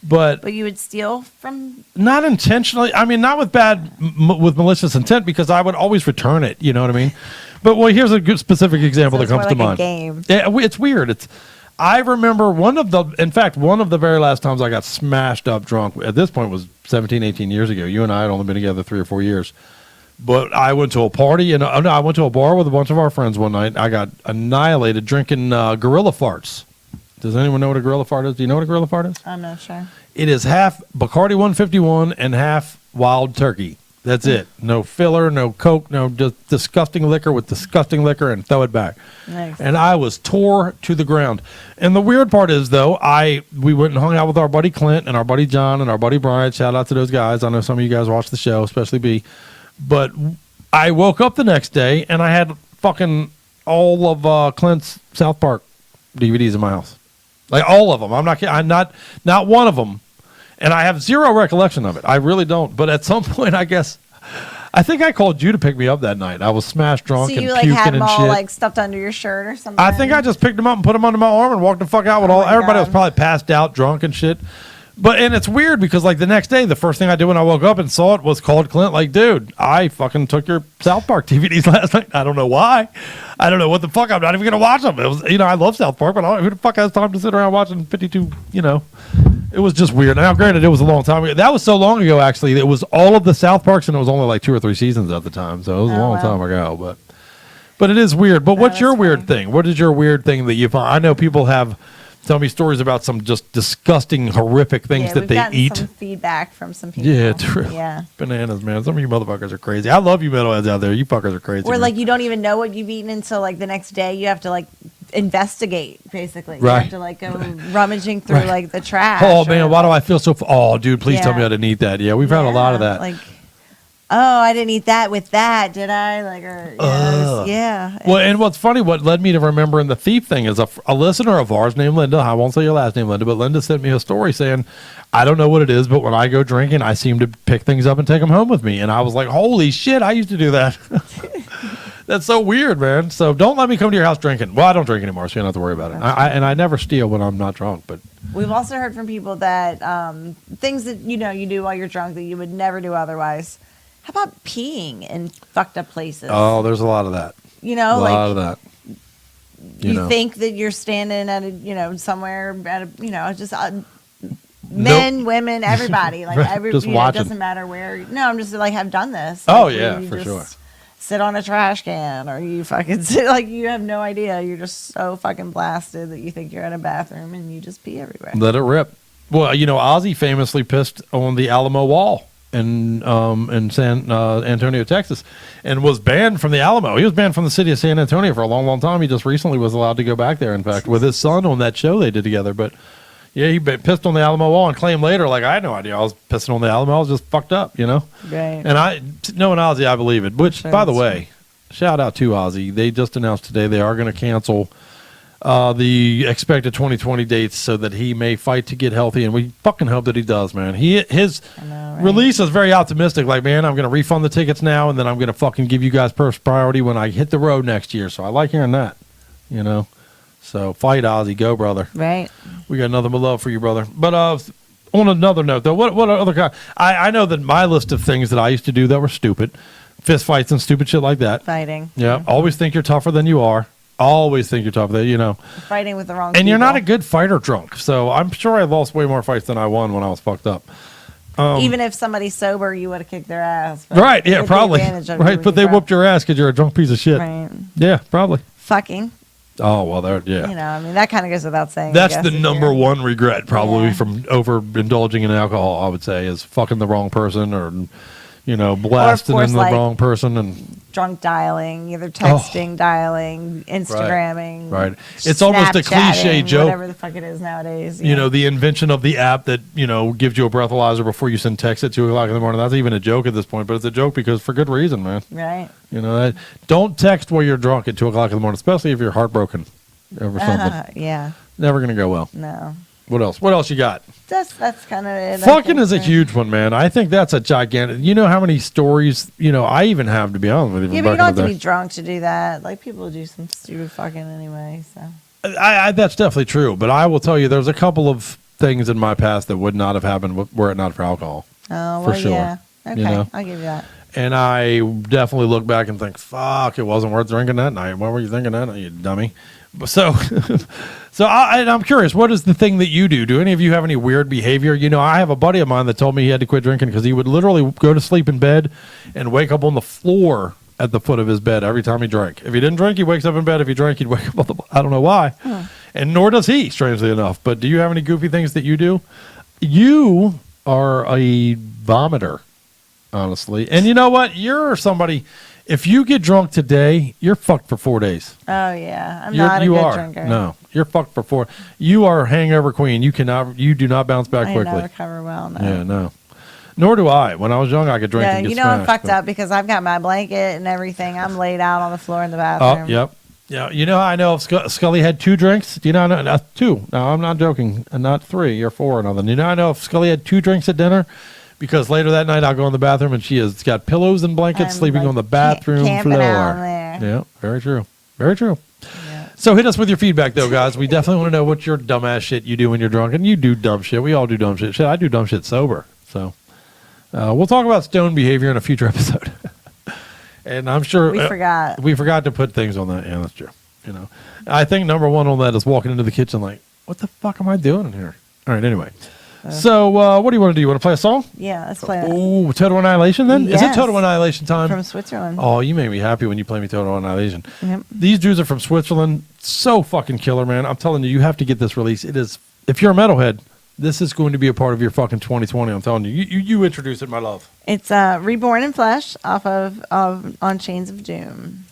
But you would steal from? Not intentionally. I mean, not with with malicious intent, because I would always return it. You know what I mean? But here's a good specific example that comes to mind. Game. Yeah, it's weird. I remember one of the very last times I got smashed up drunk, at this point was 17, 18 years ago. You and I had only been together 3 or 4 years. But I went to a party, and I went to a bar with a bunch of our friends one night. I got annihilated drinking Gorilla Farts. Does anyone know what a Gorilla Fart is? Do you know what a Gorilla Fart is? I'm not sure. It is half Bacardi 151 and half Wild Turkey. That's it. No filler, no Coke, no just disgusting liquor with disgusting liquor, and throw it back. Nice. And I was tore to the ground. And the weird part is, though, we went and hung out with our buddy Clint and our buddy John and our buddy Brian. Shout out to those guys. I know some of you guys watch the show, especially B. But I woke up the next day and I had fucking all of Clint's South Park DVDs in my house. Like all of them. I'm not kidding. I'm not one of them. And I have zero recollection of it. I really don't. But at some point, I think I called you to pick me up that night. I was smashed drunk and puking and shit. So you had them all stuffed under your shirt or something? I think I just picked them up and put them under my arm and walked the fuck out with everybody was probably passed out, drunk and shit. And it's weird because the next day, the first thing I did when I woke up and saw it was called Clint. Like, dude, I fucking took your South Park DVDs last night. I don't know why. I don't know what the fuck. I'm not even gonna watch them. It was, I love South Park, but who the fuck has time to sit around watching 52? It was just weird. Now, granted, it was a long time ago. That was so long ago, actually. It was all of the South Parks, and it was only like 2 or 3 seasons at the time. So it was a long time ago. But it is weird. But what's your weird thing? What is your weird thing that you find? I know people have. Tell me stories about some just disgusting, horrific things that they eat. Some feedback from some people. Yeah, true. Yeah. Bananas, man. Some of you motherfuckers are crazy. I love you metalheads out there. You fuckers are crazy. Or you don't even know what you've eaten until the next day. You have to investigate, basically. Right. You have to go rummaging through the trash. Oh man, why do I feel so? Oh, dude, please tell me I didn't eat that. Yeah, we've had a lot of that. Oh, I didn't eat that with that, did I? Yeah. Well, and what's funny, what led me to remembering the thief thing is a listener of ours named Linda. I won't say your last name, Linda, but Linda sent me a story saying, I don't know what it is, but when I go drinking, I seem to pick things up and take them home with me. And I was like, holy shit, I used to do that. That's so weird, man. So don't let me come to your house drinking. Well, I don't drink anymore, so you don't have to worry about it. I never steal when I'm not drunk. But we've also heard from people that things that you do while you're drunk that you would never do otherwise. How about peeing in fucked up places? Oh, there's a lot of that. A lot of that. You think that you're standing at somewhere at just men, women, everybody, just watching. It doesn't matter where. No, I'm just have done this. Oh yeah, for sure. Sit on a trash can, or you fucking sit you have no idea. You're just so fucking blasted that you think you're in a bathroom and you just pee everywhere. Let it rip. Well, Ozzy famously pissed on the Alamo Wall in San Antonio, Texas, and was banned from the Alamo. He was banned from the city of San Antonio for a long, long time. He just recently was allowed to go back there, in fact, with his son on that show they did together. But yeah, he pissed on the Alamo Wall and claimed later, I had no idea I was pissing on the Alamo. I was just fucked up, Right. And knowing Ozzy, I believe it. Which, by the way, shout out to Ozzy. They just announced today they are going to cancel the expected 2020 dates so that he may fight to get healthy, and we fucking hope that he does, man. His release is very optimistic. Man, I'm going to refund the tickets now, and then I'm going to fucking give you guys first priority when I hit the road next year. So I like hearing that. you know. So fight, Ozzy, go, brother. Right. We got nothing but love for you, brother. But on another note, though, what other kind? I know that my list of things that I used to do that were stupid, fist fights and stupid shit like that. Fighting. Yeah. Always think you're tougher than you are. Always think you're tougher than, you know. Fighting with the wrong And people. you're not a good fighter drunk. So I'm sure I lost way more fights than I won when I was fucked up. Even if somebody's sober, you would have kicked their ass. But Right. Yeah, with the probably. advantage of Right. But they whooped your ass because you're a drunk piece of shit. Right. Yeah, probably. Fucking. Oh, well, there, yeah. You know, I mean, that kind of goes without saying. That's I the guess, number one regret, probably, from overindulging in alcohol, I would say, is fucking the wrong person or, you know, blasting course, in the like, wrong person. And drunk dialing, either texting, dialing, Instagramming. Right. It's almost a cliche Snapchatting, joke. Whatever the fuck it is nowadays. You know, the invention of the app that, you know, gives you a breathalyzer before you send text at 2 o'clock in the morning. That's even a joke at this point, but it's a joke because for good reason, man. Right. You know, don't text while you're drunk at 2 o'clock in the morning, especially if you're heartbroken over something. Yeah. Never going to go well. No. What else? What else you got? That's kind of it. Fucking is a huge one, man. I think that's a gigantic. You know how many stories, you know, I even have, to be honest with you. Yeah, from but you back don't in have the to day. be drunk to do that. Like, people do some stupid fucking anyway, so. That's definitely true. But I will tell you, there's a couple of things in my past that would not have happened were it not for alcohol. Oh, for well, sure. yeah. Okay, You know? I'll give you that. And I definitely look back and think, fuck, it wasn't worth drinking that night. What were you thinking that night, you dummy? So, I'm curious, what is the thing that you do? Do any of you have any weird behavior? You know, I have a buddy of mine that told me he had to quit drinking because he would literally go to sleep in bed and wake up on the floor at the foot of his bed every time he drank. If he didn't drink, he wakes up in bed. If he drank, he'd wake up on the, I don't know why. And nor does he, strangely enough. But do you have any goofy things that you do? You are a vomiter, honestly. And you know what? You're somebody, if you get drunk today, you're fucked for 4 days. Oh, yeah. I'm not a good drinker. No, you're fucked for 4. You are a hangover queen. You do not bounce back I quickly. don't recover well, no. Yeah, no. Nor do I. When I was young, I could drink and get you know, I'm smashed, fucked up because I've got my blanket and everything. I'm laid out on the floor in the bathroom. Oh, yep. Yeah, you know how I know if Scully had 2 drinks? Do you know? No, 2. No, I'm not joking. Not 3 or 4 or nothing. You know I know if Scully had 2 drinks at dinner? Because later that night I'll go in the bathroom and she has got pillows and blankets sleeping on the bathroom camping floor. out there. Yeah, very true. Very true. Yeah. So hit us with your feedback though, guys. We definitely want to know what your dumbass shit you do when you're drunk. And you do dumb shit. We all do dumb shit. Shit, I do dumb shit sober. So we'll talk about stone behavior in a future episode. And I'm sure We forgot. We forgot to put things on that. Yeah, that's true. You know, I think number one on that is walking into the kitchen like, what the fuck am I doing in here? All right, anyway. So what do you want to do? You want to play a song? Yeah, let's play that. Oh, Total Annihilation then? Is it Yes. Total Annihilation time? From Switzerland. Oh, you make me happy when you play me Total Annihilation. Yep. These dudes are from Switzerland. So fucking killer, man. I'm telling you, you have to get this release. It is, if you're a metalhead, this is going to be a part of your fucking 2020. I'm telling you. You introduce it, my love. It's Reborn in Flesh off of On Chains of Doom.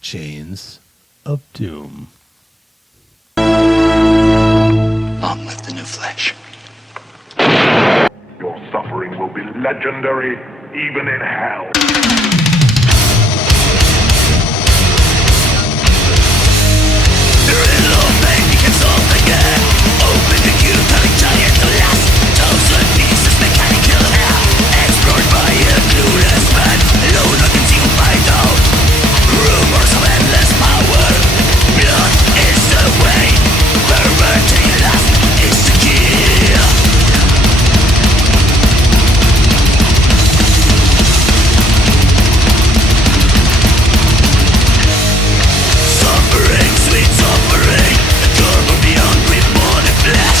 Chains of Doom. Long live the new flesh. Your suffering will be legendary, even in hell. Suffering, sweet suffering, the curve of beyond reborn in flesh.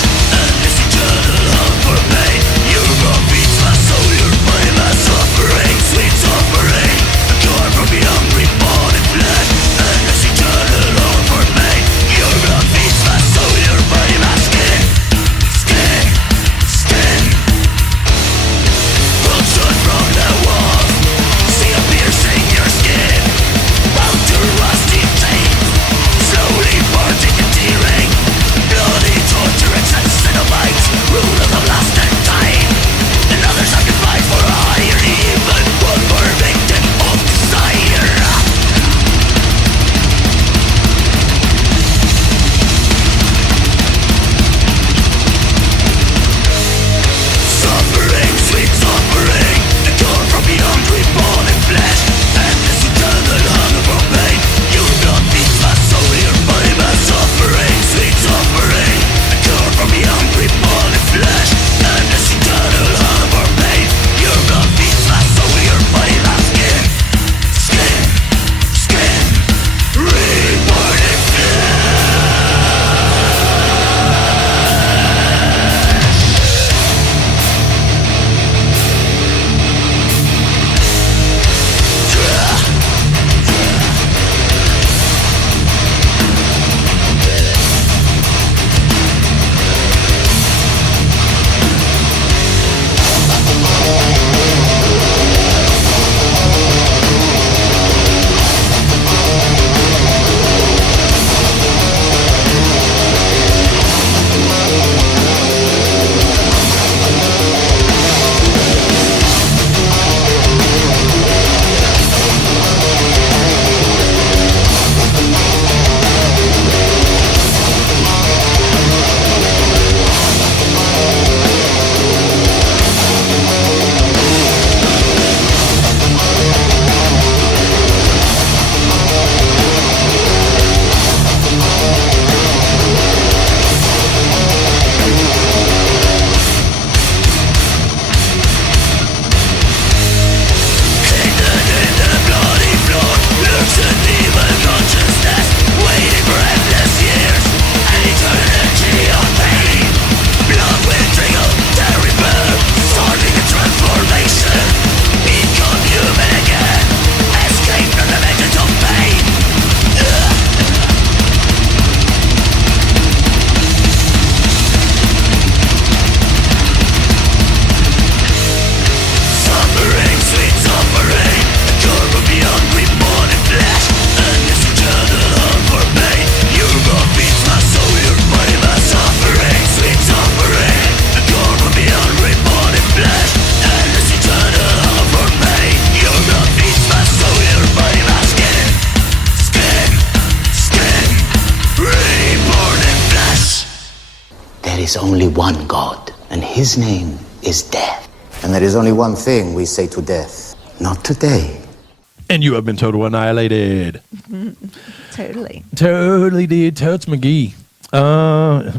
is only one God, and his name is death. And there is only one thing we say to death. Not today. And you have been total annihilated. Totally. Totally did. Totes McGee. God,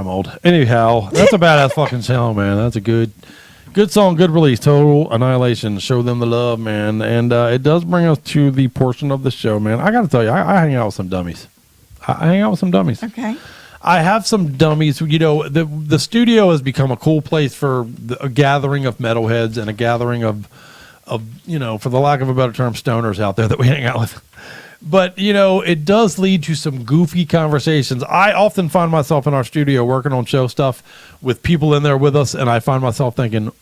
I'm old. Anyhow, that's a badass fucking song, man. That's a good song, good release. Total Annihilation. Show them the love, man. And it does bring us to the portion of the show, man. I got to tell you, I hang out with some dummies. I hang out with some dummies. Okay. I have some dummies. You know, the studio has become a cool place for a gathering of metalheads and a gathering of, you know, for the lack of a better term, stoners out there that we hang out with. But, you know, it does lead to some goofy conversations. I often find myself in our studio working on show stuff with people in there with us, and I find myself thinking,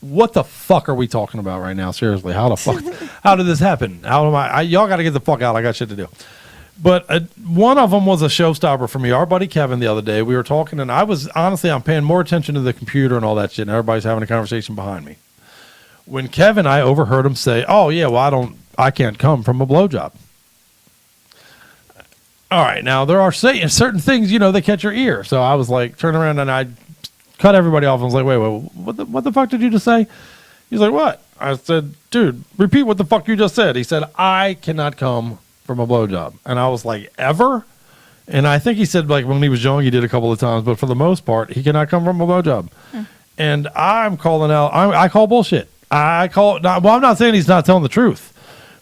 what the fuck are we talking about right now? Seriously, how the fuck? How did this happen? How am I y'all got to get the fuck out. I got shit to do. But one of them was a showstopper for me. Our buddy Kevin the other day, we were talking, and I'm paying more attention to the computer and all that shit, and everybody's having a conversation behind me. When Kevin, I overheard him say, "Oh yeah, well I can't come from a blowjob." All right, now there are certain things, you know, they catch your ear. So I was like, turn around and I cut everybody off and was like, wait, what the fuck did you just say? He's like, what? I said, dude, repeat what the fuck you just said. He said, I cannot come from a blowjob. And I was like, ever? And I think he said, like, when he was young, he did a couple of times, but for the most part, he cannot come from a blowjob. And I'm calling out, I call bullshit. I'm not saying he's not telling the truth,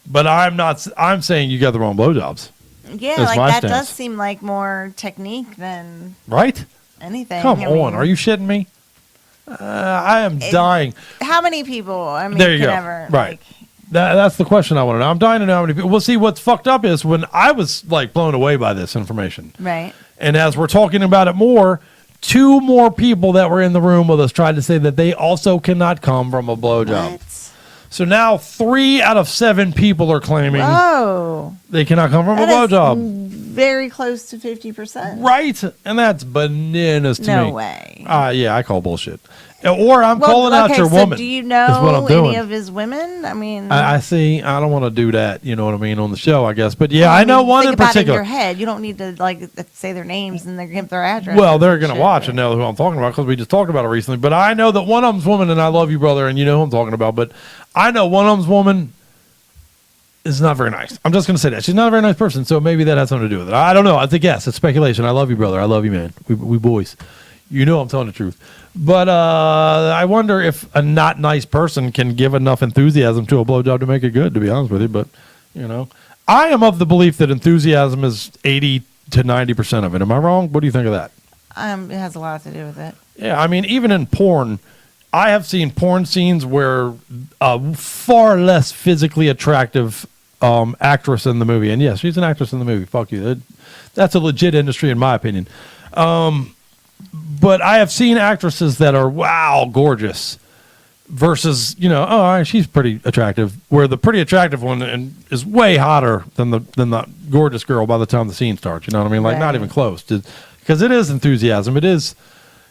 but I'm saying you got the wrong blowjobs. Yeah, That's like my that stance. does seem like more technique than right? anything. Come I on, mean, are you shitting me? I am dying. How many people? I mean, There you can go. ever, Right. like, That's the question I want to know. I'm dying to know how many people. Well, see, what's fucked up is when I was like blown away by this information. right? And as we're talking about it more, 2 more people that were in the room with us tried to say that they also cannot come from a blowjob. So now 3 out of 7 people are claiming they cannot come from a blowjob. Very close to 50%. Right? And that's bananas to me. No way. Yeah, I call bullshit. Or I'm calling out your woman. Do you is what I'm know doing. any of his women? I mean, I see. I don't want to do that. You know what I mean on the show, I guess. But yeah, I know one in think about it particular. in your head. You don't need to like say their names and give their address. Well, they're going to watch and know who I'm talking about because we just talked about it recently. But I know that one of them's woman, and I love you, brother, and you know who I'm talking about. But I know one of them's woman is not very nice. I'm just going to say that. She's not a very nice person, so maybe that has something to do with it. I don't know. It's a guess. It's speculation. I love you, brother. I love you, man. We boys. You know I'm telling the truth. But I wonder if a not nice person can give enough enthusiasm to a blowjob to make it good, to be honest with you. But, you know, I am of the belief that enthusiasm is 80 to 90% of it. Am I wrong? What do you think of that? It has a lot to do with it. Yeah, I mean, even in porn, I have seen porn scenes where a far less physically attractive actress in the movie, and yes, she's an actress in the movie. Fuck you. That's a legit industry, in my opinion. But I have seen actresses that are, wow, gorgeous versus, you know, oh, she's pretty attractive, where the pretty attractive one is way hotter than the gorgeous girl by the time the scene starts. You know what I mean? Like, not even close. Because it is enthusiasm. It is,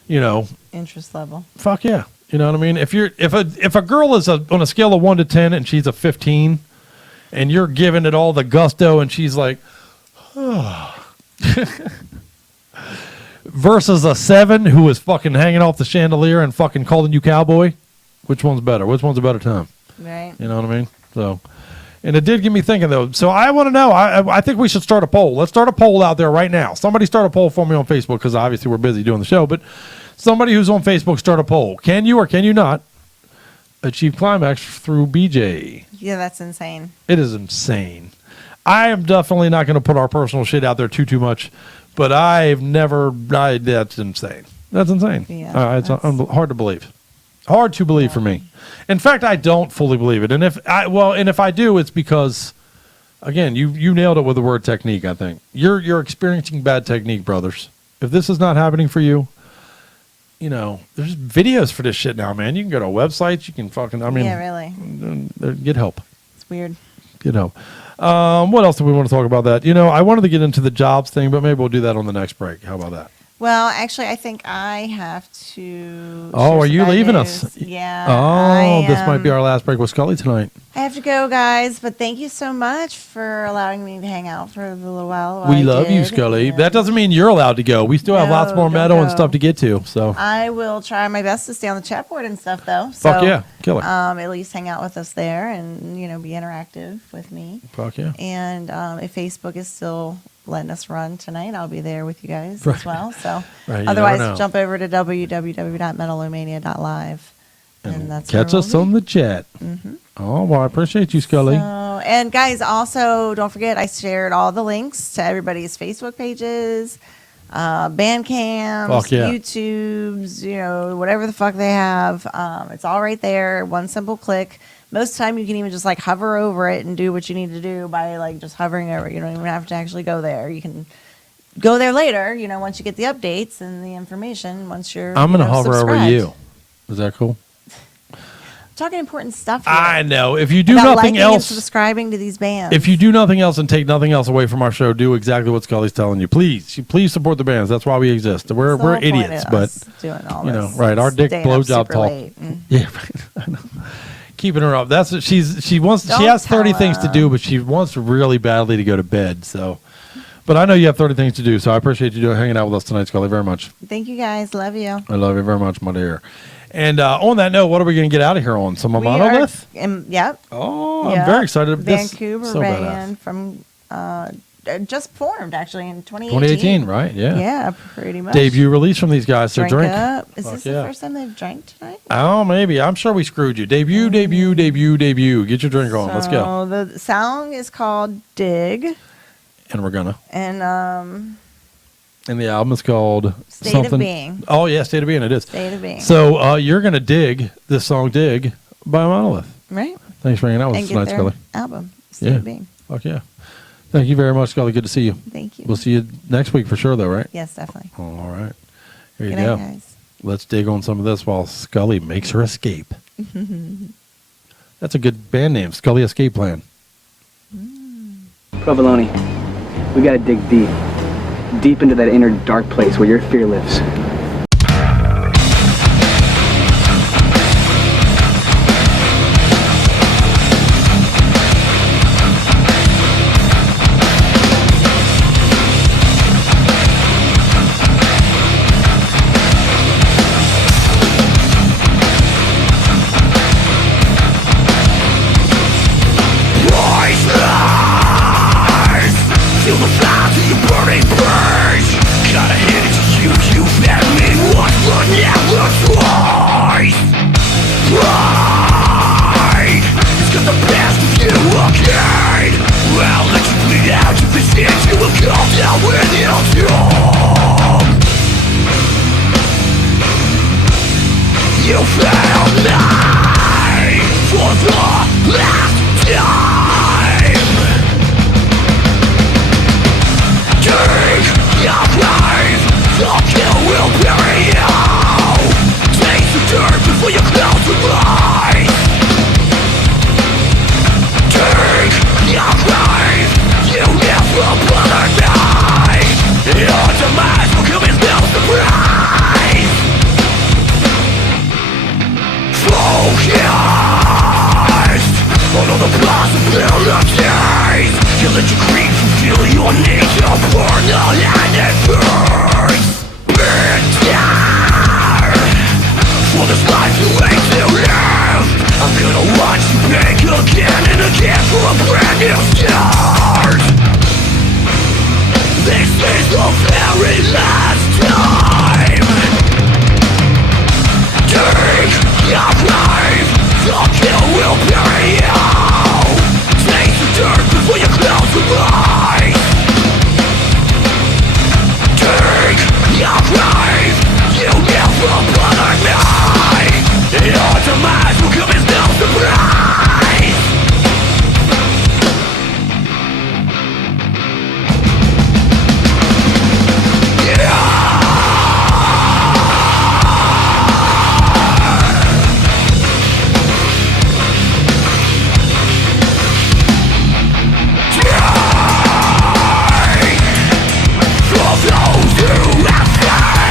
you know. Interest level. Fuck yeah. You know what I mean? If a girl is on a scale of 1 to 10 and she's a 15 and you're giving it all the gusto and she's like, oh. Versus a 7 who is fucking hanging off the chandelier and fucking calling you cowboy, which one's better? Which one's a better time? Right. You know what I mean? So, and it did get me thinking though. So I want to know. I think we should start a poll. Let's start a poll out there right now. Somebody start a poll for me on Facebook because obviously we're busy doing the show. But somebody who's on Facebook, start a poll. Can you or can you not achieve climax through BJ? Yeah, that's insane. It is insane. I am definitely not going to put our personal shit out there too much. But that's insane. That's insane. Yeah, it's hard to believe. Hard to believe for me. In fact, I don't fully believe it. And if I do, it's because, again, you nailed it with the word technique, I think. You're experiencing bad technique, brothers. If this is not happening for you, you know, there's videos for this shit now, man. You can go to websites. You can yeah, really. Get help. It's weird. Get help. What else do we want to talk about that? You know, I wanted to get into the jobs thing, but maybe we'll do that on the next break. How about that? Well, actually, I think I have to. Oh, are you leaving news. us? Yeah. Oh, this might be our last break with Scully tonight. I have to go, guys, but thank you so much for allowing me to hang out for a little while. We love you, Scully. That doesn't mean you're allowed to go. We still have lots more metal and stuff to get to. So I will try my best to stay on the chat board and stuff, though. Fuck so, yeah, kill it. At least hang out with us there and be interactive with me. Fuck yeah. And if Facebook is still letting us run tonight, I'll be there with you guys as well. So otherwise, jump over to www.metal-o-mania.live. And that's catch us on the chat. Mm-hmm. Oh, well, I appreciate you, Scully. And guys, also don't forget, I shared all the links to everybody's Facebook pages, Bandcamps, YouTubes, whatever the fuck they have. It's all right there. One simple click. Most of the time, you can even just hover over it and do what you need to do by just hovering over it. You don't even have to actually go there. You can go there later, once you get the updates and the information. Once you're, I'm gonna hover over you. Is that cool? Talking important stuff here. I know. If you do about nothing liking else, and subscribing to these bands. if you do nothing else and take nothing else away from our show, do exactly what Scully's telling you. Please support the bands. That's why we exist. We're idiots, but doing all this, right? Our dick blowjob talk. Yeah, right. I know. Keeping her up. That's what she wants. She has 30 things to do, but she wants really badly to go to bed. So, but I know you have 30 things to do. So I appreciate you hanging out with us tonight, Scully, very much. Thank you, guys. Love you. I love you very much, my dear. And on that note, what are we going to get out of here on? Some Monolith? Yep. Oh, I'm very excited. Vancouver band from just formed actually in 2018. 2018, right? Yeah. Yeah, pretty much. Debut release from these guys. So drink up. Is this the first time they've drank tonight? Oh, maybe. I'm sure we screwed you. Debut. Get your drink on. Let's go. The song is called Dig. And we're gonna. And the album is called State of Being. Oh, yeah, State of Being. It is. State of Being. So you're going to dig this song, Dig, by Monolith. Right. Thanks for hanging out with us tonight, Scully. Album, State of Being. Fuck yeah. Thank you very much, Scully. Good to see you. Thank you. We'll see you next week for sure, though, right? Yes, definitely. All right. Here you Good go. night, guys. Let's dig on some of this while Scully makes her escape. That's a good band name, Scully Escape Plan. Provolone, we gotta dig deep. Deep into that inner dark place where your fear lives. Feel the fire to your burning brain. Gotta hit it to you, you've had me once, but never twice. Pride, it's got the best of you again. I'll let you bleed out your physics, you will come down with your tongue. You failed me for the last time. Take your life, the kill will bury you. Taste the dirt before you close your eyes. Take your life, you never bother me. Your demise will come as no surprise. Focused on all the possibilities. You let your greed fulfill your need to burn the land and burns. Bitter for this life you hate to live. I'm gonna watch you beg again and again for a brand new start. This is the very last time. Take your life, the kill will bury you. Taste the dirt before you close your eyes. Take your life, you never bother me. Your demise will come as no surprise. For those who have failed.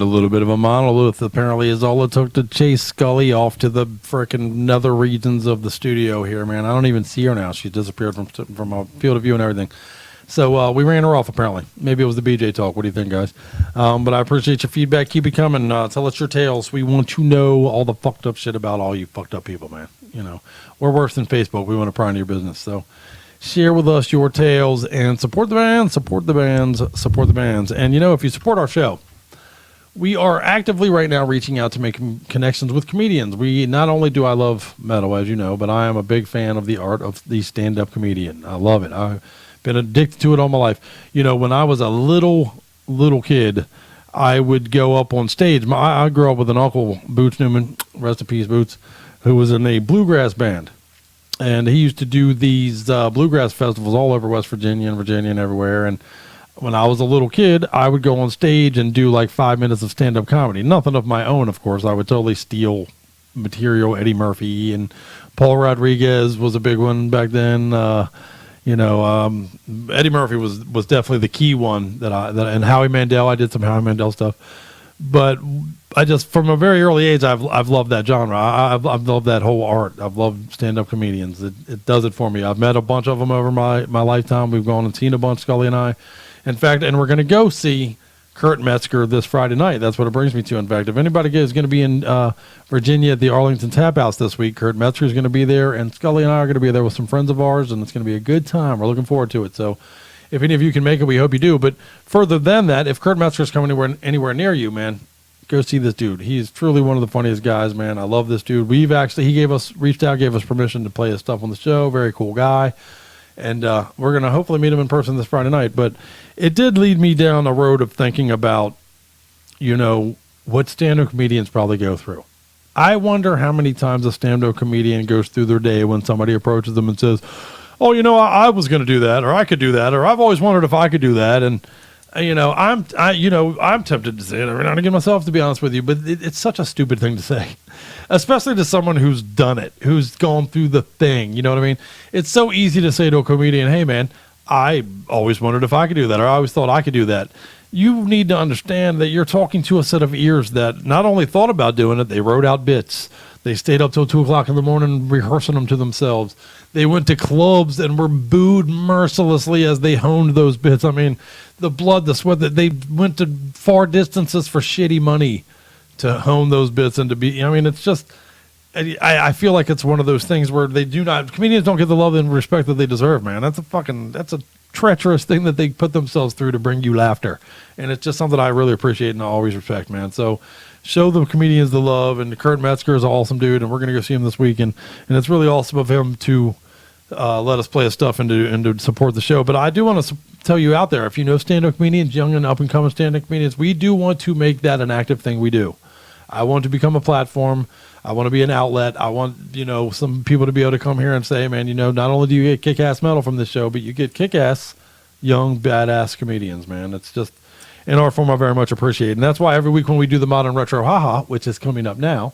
And a little bit of a monolith apparently is all it took to chase Scully off to the frickin' nether regions of the studio here, man. I don't even see her now. She's disappeared from a field of view and everything. So we ran her off apparently. Maybe it was the BJ talk. What do you think, guys? But I appreciate your feedback. Keep it coming. Tell us your tales. We want to know all the fucked up shit about all you fucked up people, man. You know, we're worse than Facebook. We want to pry into your business. So share with us your tales and support the bands, support the bands, support the bands. And, you know, if you support our show, we are actively right now reaching out to make connections with comedians. We not only do I love metal, as you know, but I am a big fan of the art of the stand-up comedian. I love it. I've been addicted to it all my life. You know, when I was a little kid, I would go up on stage. I grew up with an uncle, Boots Newman, rest in peace, Boots, who was in a bluegrass band. And he used to do these bluegrass festivals all over West Virginia and everywhere. And when I was a little kid, I would go on stage and do like 5 minutes of stand-up comedy. Nothing of my own, of course. I would totally steal material. Eddie Murphy and Paul Rodriguez was a big one back then. Eddie Murphy was definitely the key one and Howie Mandel. I did some Howie Mandel stuff, but I just from a very early age I've loved that genre. I've loved that whole art. I've loved stand-up comedians. It does it for me. I've met a bunch of them over my lifetime. We've gone and seen a bunch, Scully and I. In fact, and we're going to go see Kurt Metzger this Friday night. That's what it brings me to. In fact, if anybody is going to be in Virginia at the Arlington Tap House this week, Kurt Metzger is going to be there, and Scully and I are going to be there with some friends of ours, and it's going to be a good time. We're looking forward to it. So if any of you can make it, we hope you do. But further than that, if Kurt Metzger is coming anywhere near you, man, go see this dude. He's truly one of the funniest guys, man. I love this dude. He gave us permission to play his stuff on the show. Very cool guy. And we're going to hopefully meet him in person this Friday night. But it did lead me down a road of thinking about, you know, what stand-up comedians probably go through. I wonder how many times a stand-up comedian goes through their day when somebody approaches them and says, oh, you know, I was going to do that, or I could do that, or I've always wondered if I could do that. And, you know, I'm tempted to say it every now and again myself, to be honest with you, but it's such a stupid thing to say, especially to someone who's done it, who's gone through the thing. You know what I mean? It's so easy to say to a comedian, hey, man, I always wondered if I could do that, or I always thought I could do that. You need to understand that you're talking to a set of ears that not only thought about doing it, they wrote out bits. They stayed up till 2 o'clock in the morning rehearsing them to themselves. They went to clubs and were booed mercilessly as they honed those bits. I mean, the blood, the sweat, that they went to far distances for shitty money to hone those bits and to be, I mean, it's just, I feel like it's one of those things where comedians don't get the love and respect that they deserve, man. That's a treacherous thing that they put themselves through to bring you laughter. And it's just something I really appreciate and I always respect, man. So show the comedians the love, and Kurt Metzger is an awesome dude, and we're going to go see him this weekend. And it's really awesome of him to let us play his stuff and to support the show. But I do want to tell you out there, if you know stand-up comedians, young and up-and-coming stand-up comedians, we do want to make that an active thing we do. I want to become a platform. I want to be an outlet. I want, you know, some people to be able to come here and say, man, you know, not only do you get kick-ass metal from this show, but you get kick-ass, young, badass comedians, man. It's just an art form I very much appreciate. And that's why every week when we do the Modern Retro Haha, which is coming up now,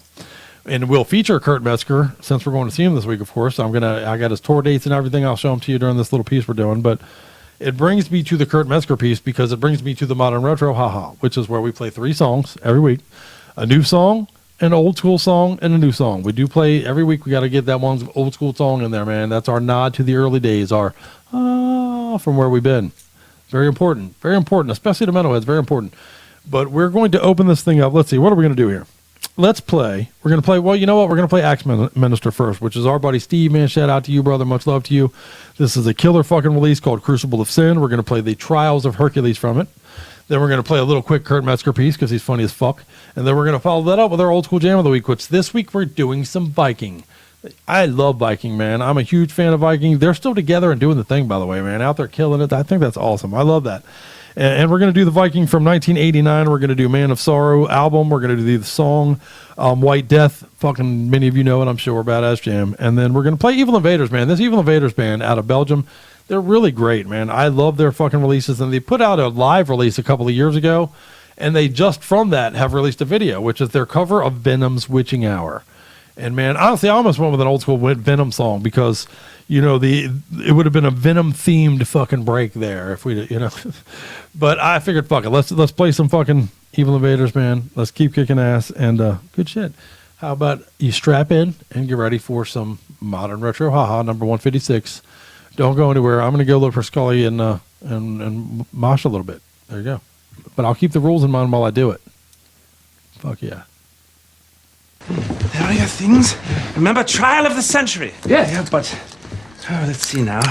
and we'll feature Kurt Metzger, since we're going to see him this week, of course. I got his tour dates and everything. I'll show them to you during this little piece we're doing. But it brings me to the Kurt Metzger piece because it brings me to the Modern Retro Haha, which is where we play 3 songs every week. A new song, an old school song, and a new song. We do play every week. We got to get that one old school song in there, man. That's our nod to the early days, our from where we've been. Very important, especially to metalheads, very important. But we're going to open this thing up. Let's see, what are we going to do here? We're going to play, well, you know what? We're going to play Axe Minister first, which is our buddy Steve, man. Shout out to you, brother. Much love to you. This is a killer fucking release called Crucible of Sin. We're going to play the Trials of Hercules from it. Then we're going to play a little quick Kurt Metzger piece because he's funny as fuck. And then we're going to follow that up with our old school jam of the week, which this week we're doing some Viking. I love Viking, man. I'm a huge fan of Viking. They're still together and doing the thing, by the way, man. Out there killing it. I think that's awesome. I love that. And we're going to do the Viking from 1989. We're going to do Man of Sorrow album. We're going to do the song White Death. Fucking many of you know it, I'm sure. Badass jam. And then we're going to play Evil Invaders, man. This Evil Invaders band out of Belgium, they're really great, man. I love their fucking releases. And they put out a live release a couple of years ago. And they just from that have released a video, which is their cover of Venom's Witching Hour. And man, honestly, I almost went with an old school Venom song because, you know, it would have been a Venom themed fucking break there if we, you know. But I figured, fuck it, let's play some fucking Evil Invaders, man. Let's keep kicking ass and good shit. How about you strap in and get ready for some modern retro haha number 156. Don't go anywhere. I'm gonna go look for Scully and mosh a little bit. There you go. But I'll keep the rules in mind while I do it. Fuck yeah. There are your things. Remember, trial of the century. Yeah, but let's see now.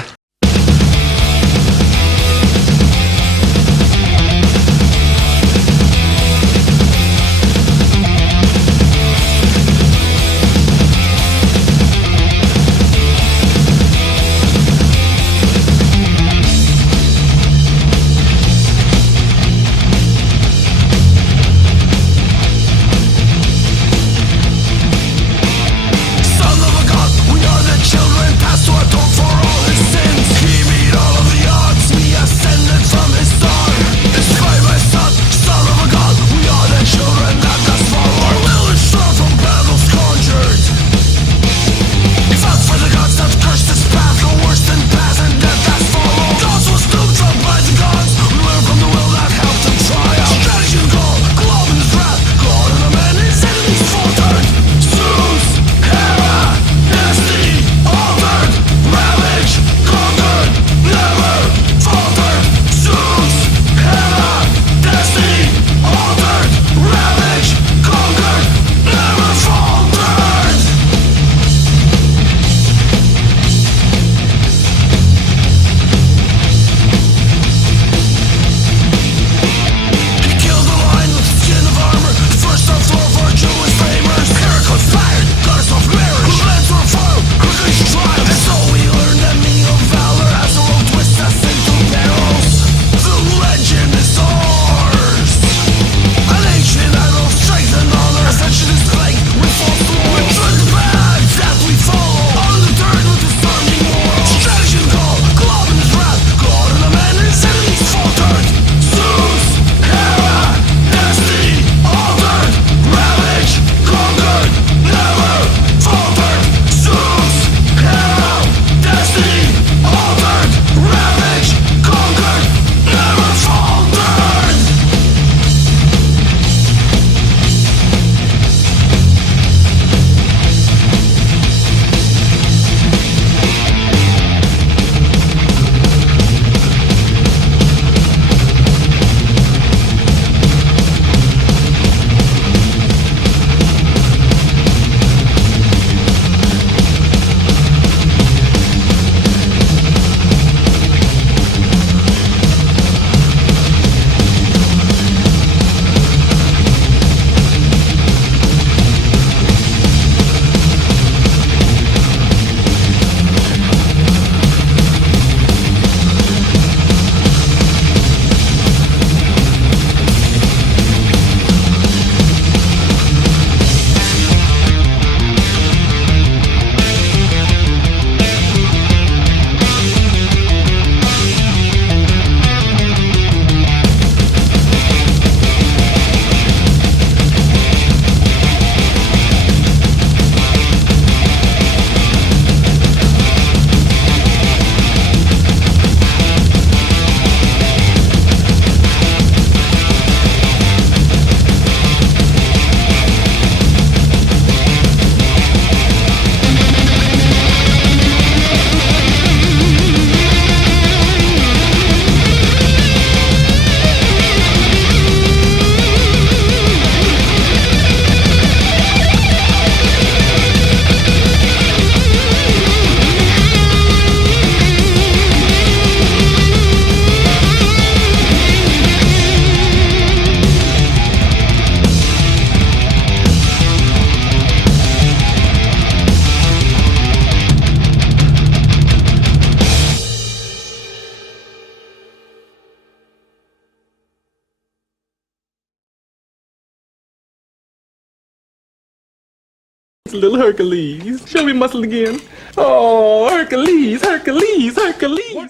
Little Hercules. Show me muscle again. Oh, Hercules, Hercules, Hercules.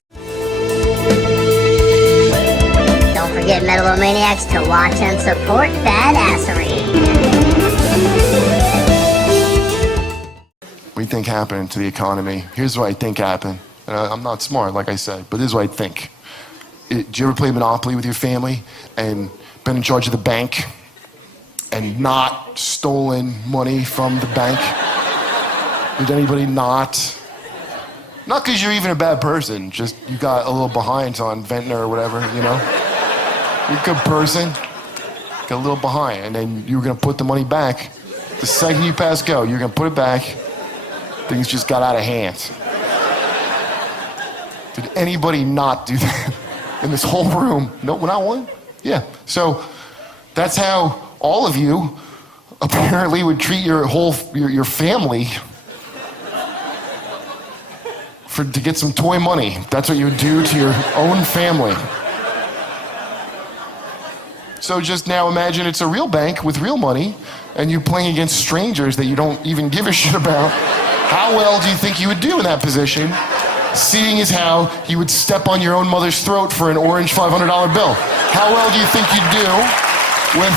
Don't forget Metal-O-Maniacs to watch and support Badassery. We you think happened to the economy. Here's what I think happened. I'm not smart, like I said, but this is what I think. Did you ever play Monopoly with your family and been in charge of the bank and not stolen money from the bank? Did anybody not? Not because you're even a bad person, just you got a little behind on Ventnor or whatever, you know? You're a good person, got a little behind, and then you were gonna put the money back. The second you pass go, you're gonna put it back. Things just got out of hand. Did anybody not do that in this whole room? No, not one? Yeah. So that's how all of you apparently would treat your family to get some toy money. That's what you would do to your own family. So just now imagine it's a real bank with real money and you're playing against strangers that you don't even give a shit about. How well do you think you would do in that position? Seeing as how you would step on your own mother's throat for an orange $500 bill. How well do you think you'd do with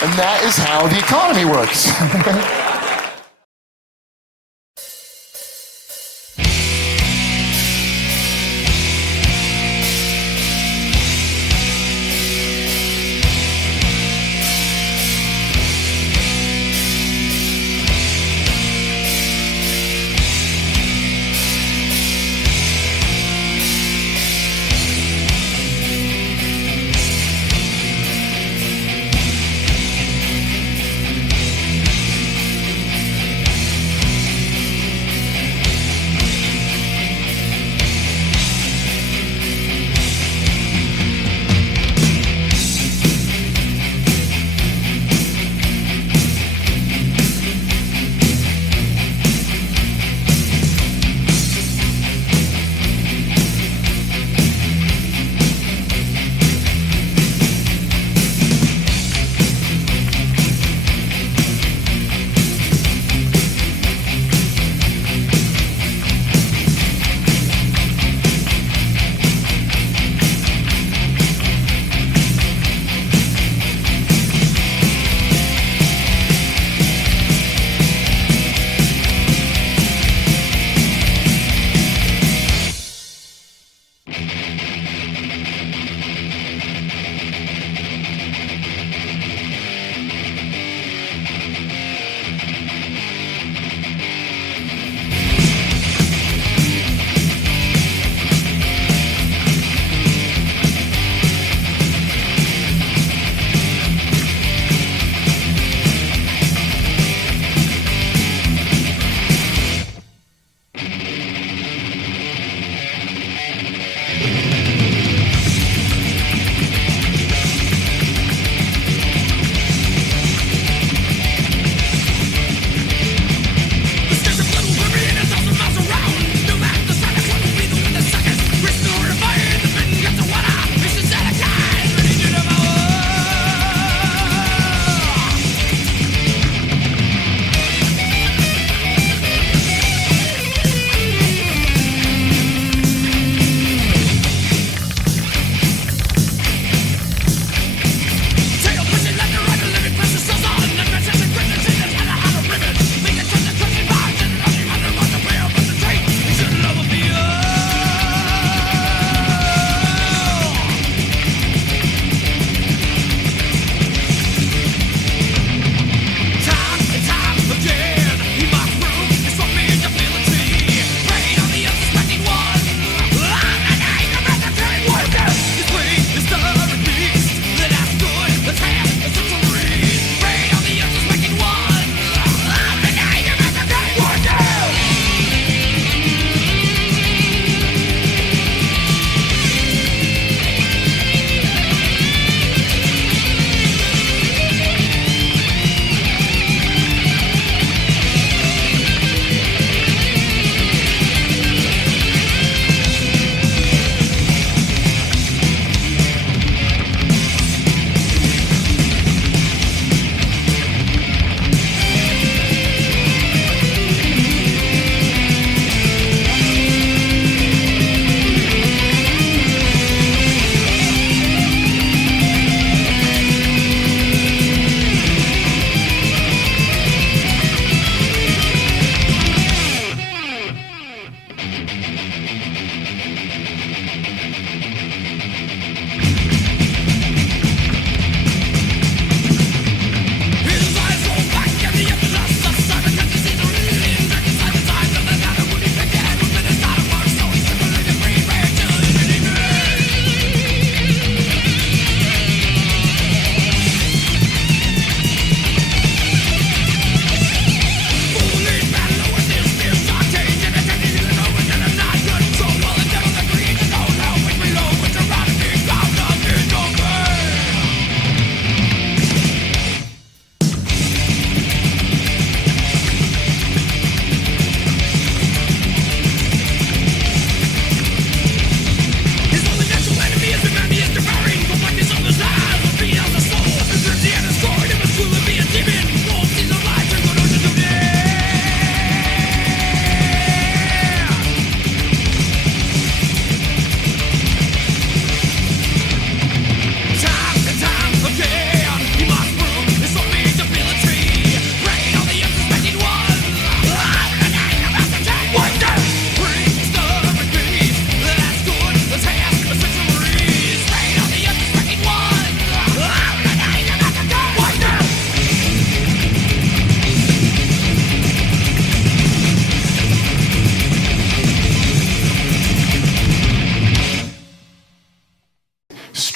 And that is how the economy works.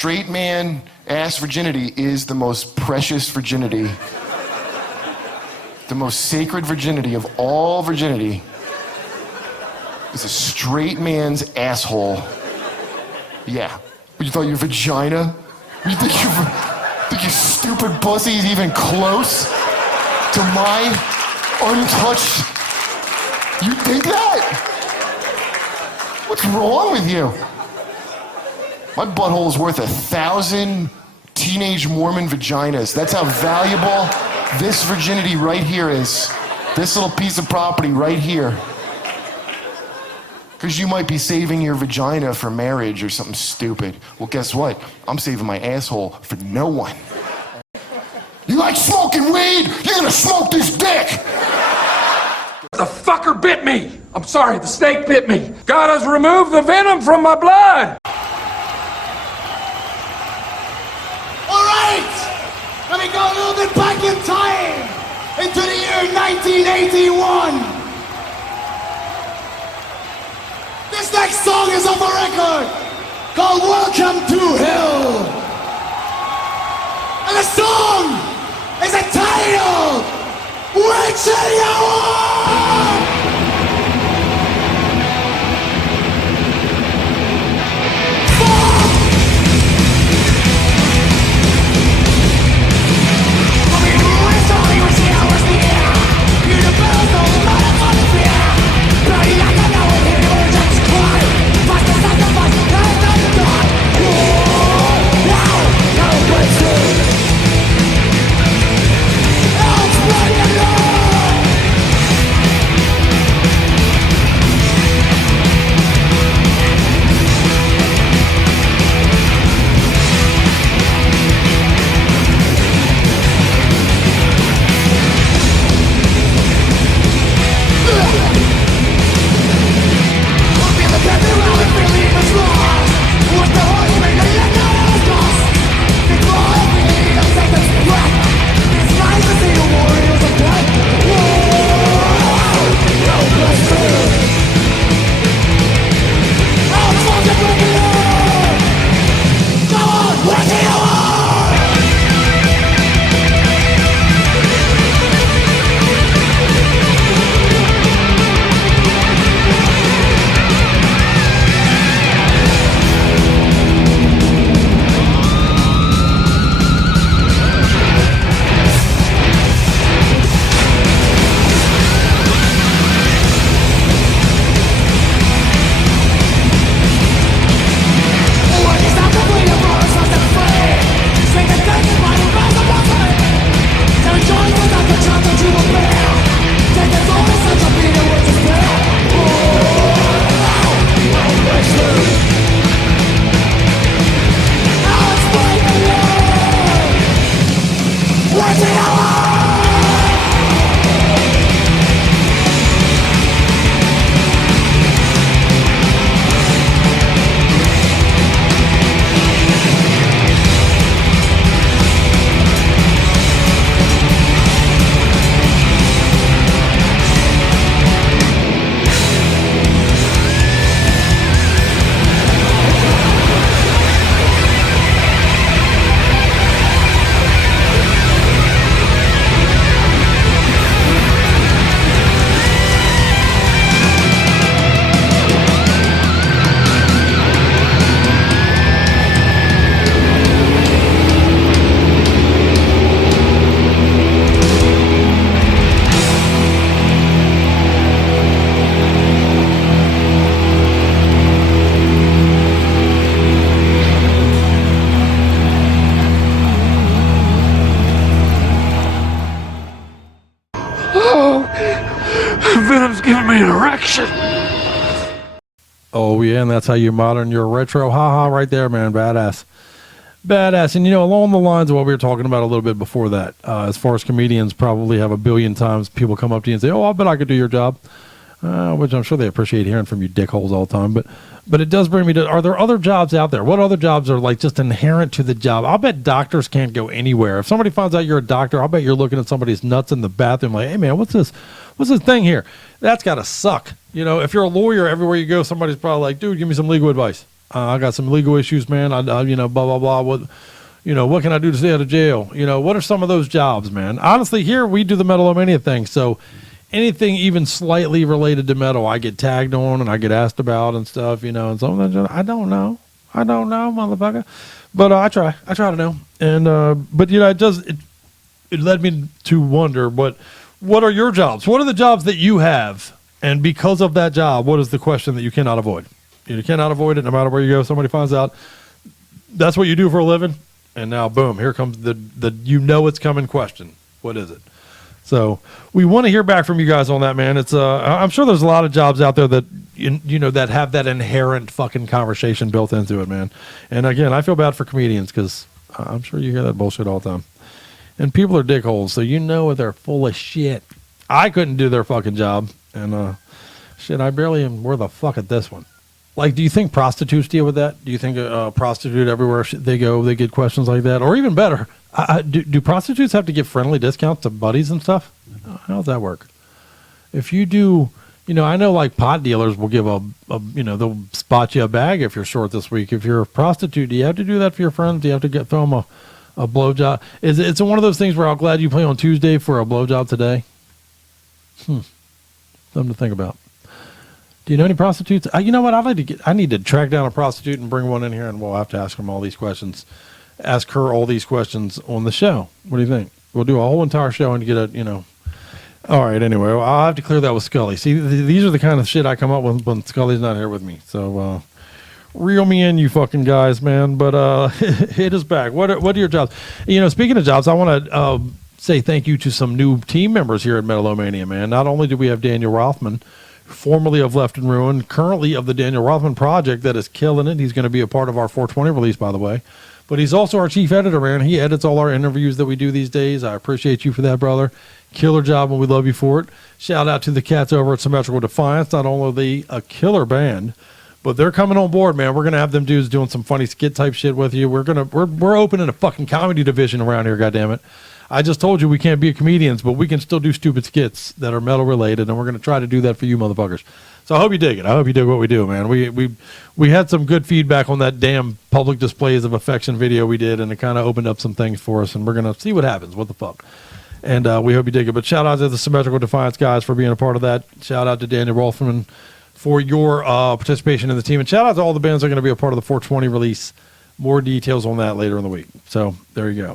straight man ass virginity is the most precious virginity. The most sacred virginity of all virginity is a straight man's asshole. Yeah. You thought your vagina? You think your stupid pussy is even close to my untouched? You think that? What's wrong with you? My butthole is worth 1,000 teenage Mormon vaginas. That's how valuable this virginity right here is. This little piece of property right here. Because you might be saving your vagina for marriage or something stupid. Well, guess what? I'm saving my asshole for no one. You like smoking weed? You're gonna smoke this dick! The fucker bit me! I'm sorry, the snake bit me! God has removed the venom from my blood! Alright! Let me go a little bit back in time! Into the year 1981! This next song is off a record called Welcome to Hell! And the song is entitled Which in Your War? Venom's giving me an erection. Oh, yeah, and that's how you modern your retro. Ha right there, man. Badass. Badass. And, along the lines of what we were talking about a little bit before that, as far as comedians probably have a billion times people come up to you and say, oh, I bet I could do your job, which I'm sure they appreciate hearing from you dickholes all the time. But it does bring me to, are there other jobs out there? What other jobs are like just inherent to the job? I'll bet doctors can't go anywhere. If somebody finds out you're a doctor, I'll bet you're looking at somebody's nuts in the bathroom like, hey, man, what's this thing here? That's got to suck. If you're a lawyer, everywhere you go, somebody's probably like, dude, give me some legal advice. I got some legal issues, man. I you know, blah, blah, blah. What can I do to stay out of jail? What are some of those jobs, man? Honestly, here we do the Metal-O-Mania thing. So anything even slightly related to metal, I get tagged on and I get asked about and stuff, and some of that, I don't know, motherfucker. But I try to know. And, but it led me to wonder, what are your jobs? What are the jobs that you have? And because of that job, what is the question that you cannot avoid? You cannot avoid it no matter where you go. Somebody finds out that's what you do for a living. And now, boom, here comes the it's coming question. What is it? So we want to hear back from you guys on that, man. It's I'm sure there's a lot of jobs out there that that have that inherent fucking conversation built into it, man. And again, I feel bad for comedians because I'm sure you hear that bullshit all the time. And people are dickholes, so they're full of shit. I couldn't do their fucking job, and shit, I barely am worth a fuck at this one. Like, do you think prostitutes deal with that? Do you think a prostitute everywhere they go, they get questions like that? Or even better, do prostitutes have to give friendly discounts to buddies and stuff? How does that work? If you do, I know like pot dealers will give they'll spot you a bag if you're short this week. If you're a prostitute, do you have to do that for your friends? Do you have to throw them a blowjob? It's one of those things where I'm glad you play on Tuesday for a blowjob today. Something to think about. Do you know any prostitutes? You know what? I need to track down a prostitute and bring one in here, and we'll have to ask her all these questions on the show. What do you think? We'll do a whole entire show and get all right. Anyway, I'll have to clear that with Scully. See, these are the kind of shit I come up with when Scully's not here with me. So, reel me in, you fucking guys, man. But hit us back. What are your jobs? Speaking of jobs, I want to say thank you to some new team members here at Metal-O-Mania, man. Not only do we have Daniel Rothman, formerly of Left and Ruin, currently of the Daniel Rothman Project that is killing it. He's going to be a part of our 420 release, by the way. But he's also our chief editor, man. He edits all our interviews that we do these days. I appreciate you for that, brother. Killer job, and we love you for it. Shout out to the cats over at Symmetrical Defiance. Not only are they a killer band, but they're coming on board, man. We're going to have them dudes doing some funny skit type shit with you. We're opening a fucking comedy division around here, goddammit. I just told you we can't be comedians, but we can still do stupid skits that are metal related, and we're going to try to do that for you motherfuckers. So I hope you dig it. I hope you dig what we do, man. We had some good feedback on that damn public displays of affection video we did, and it kind of opened up some things for us, and we're going to see what happens. What the fuck? And we hope you dig it. But shout out to the Symmetrical Defiance guys for being a part of that. Shout out to Daniel Rothman for your participation in the team, and shout out to all the bands that are going to be a part of the 420 release. More details on that later in the week. So there you go.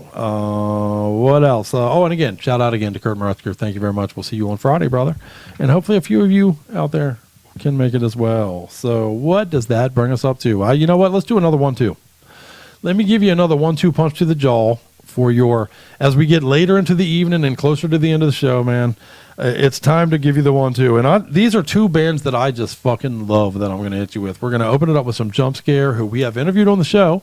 What else? And again, shout out again to Kurt Metzger. Thank you very much. We'll see you on Friday, brother. And hopefully a few of you out there can make it as well. So what does that bring us up to? You know what? Let's do another 1-2. Let me give you another 1-2 punch to the jaw for as we get later into the evening and closer to the end of the show, man. It's time to give you the 1-2. And these are two bands that I just fucking love that I'm going to hit you with. We're going to open it up with some Jump Scare, who we have interviewed on the show.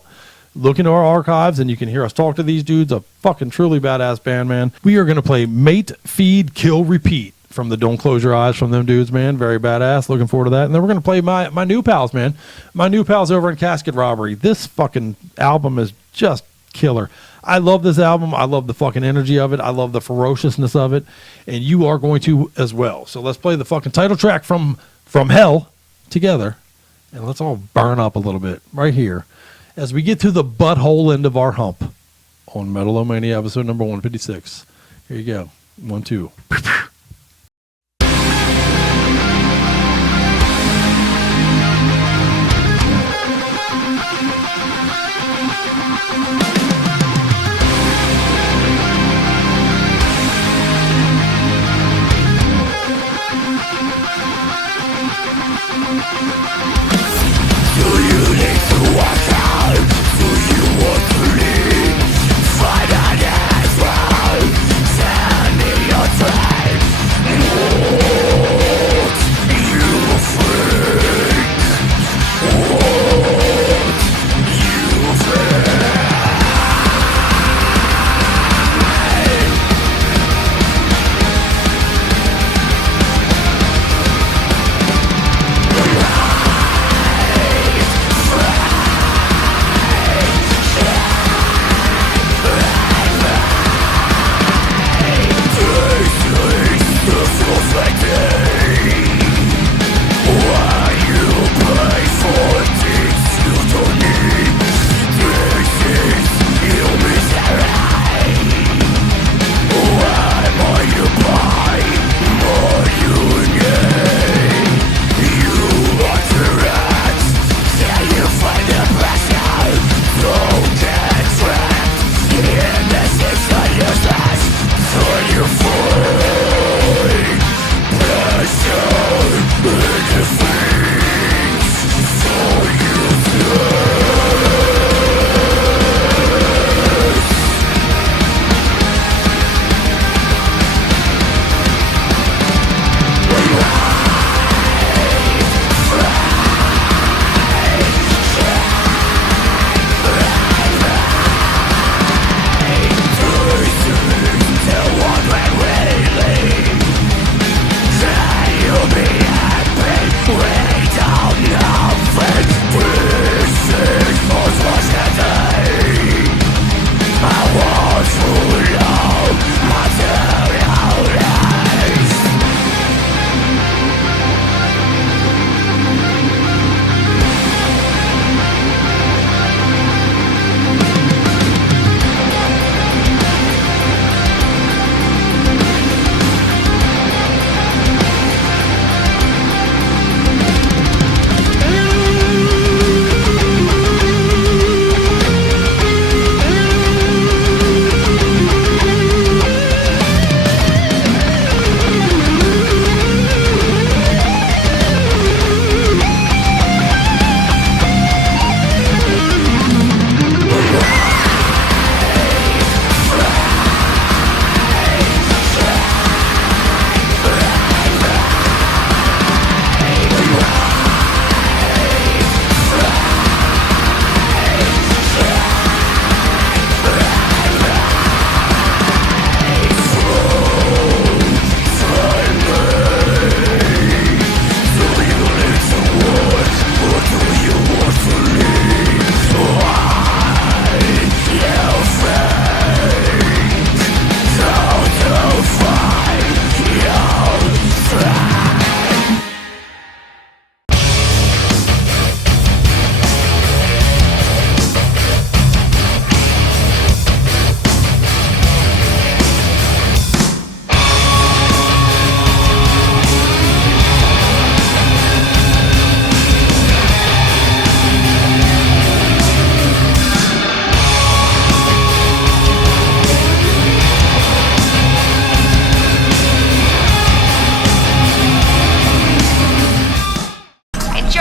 Look into our archives, and you can hear us talk to these dudes. A fucking truly badass band, man. We are going to play Mate, Feed, Kill, Repeat from the Don't Close Your Eyes from them dudes, man. Very badass. Looking forward to that. And then we're going to play my new pals, man. My new pals over in Casket Robbery. This fucking album is just killer. I love this album. I love the fucking energy of it. I love the ferociousness of it. And you are going to as well. So let's play the fucking title track from Hell together. And let's all burn up a little bit right here as we get to the butthole end of our hump on Metal-O-Mania episode number 156. Here you go. 1-2.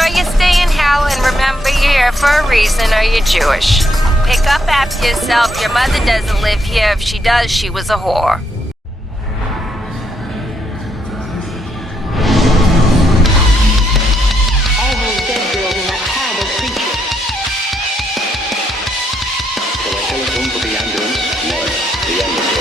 sure you stay in hell and remember you're here for a reason or you're Jewish. Pick up after yourself. Your mother doesn't live here. If she does, she was a whore. All those dead girls and that horrible creature. Shall I telephone for the ambulance? No, the ambulance.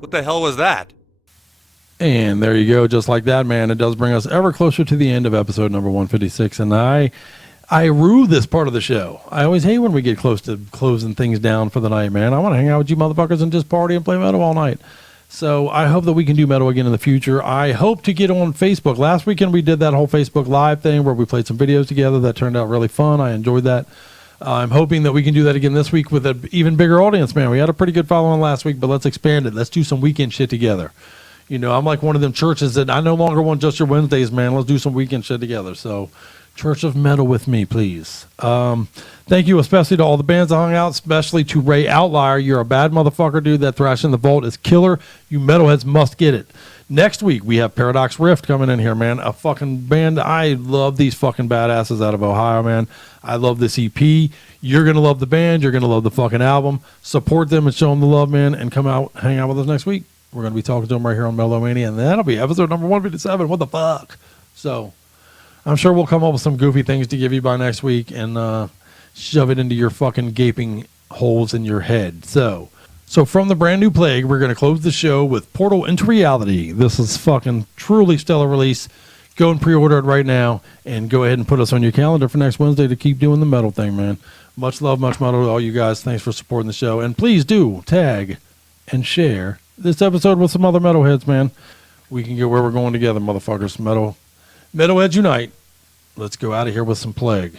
What the hell was that? And there you go, just like that, man. It does bring us ever closer to the end of episode number 156. And I rue this part of the show. I always hate when we get close to closing things down for the night, man. I want to hang out with you motherfuckers and just party and play metal all night. So I hope that we can do metal again in the future. I hope to get on Facebook. Last weekend we did that whole Facebook Live thing where we played some videos together. That turned out really fun. I enjoyed that. I'm hoping that we can do that again this week with an even bigger audience, man. We had a pretty good following last week, but let's expand it. Let's do some weekend shit together. You know, I'm like one of them churches that I no longer want just your Wednesdays, man. Let's do some weekend shit together. So, Church of Metal with me, please. Thank you especially to all the bands that hung out, especially to Ray Outlier. You're a bad motherfucker, dude. That Thrash in the Vault is killer. You metalheads must get it. Next week, we have Paradox Rift coming in here, man. A fucking band. I love these fucking badasses out of Ohio, man. I love this EP. You're going to love the band. You're going to love the fucking album. Support them and show them the love, man, and come out, hang out with us next week. We're going to be talking to them right here on Metal-O-Mania, and that'll be episode number 157. What the fuck? So, I'm sure we'll come up with some goofy things to give you by next week and shove it into your fucking gaping holes in your head. So from the brand new Plague, we're going to close the show with Portal into Reality. This is fucking truly stellar release. Go and pre-order it right now and go ahead and put us on your calendar for next Wednesday to keep doing the metal thing, man. Much love, much metal to all you guys. Thanks for supporting the show. And please do tag and share this episode with some other metalheads, man. We can get where we're going together, motherfuckers. Metalheads unite. Let's go out of here with some Plague.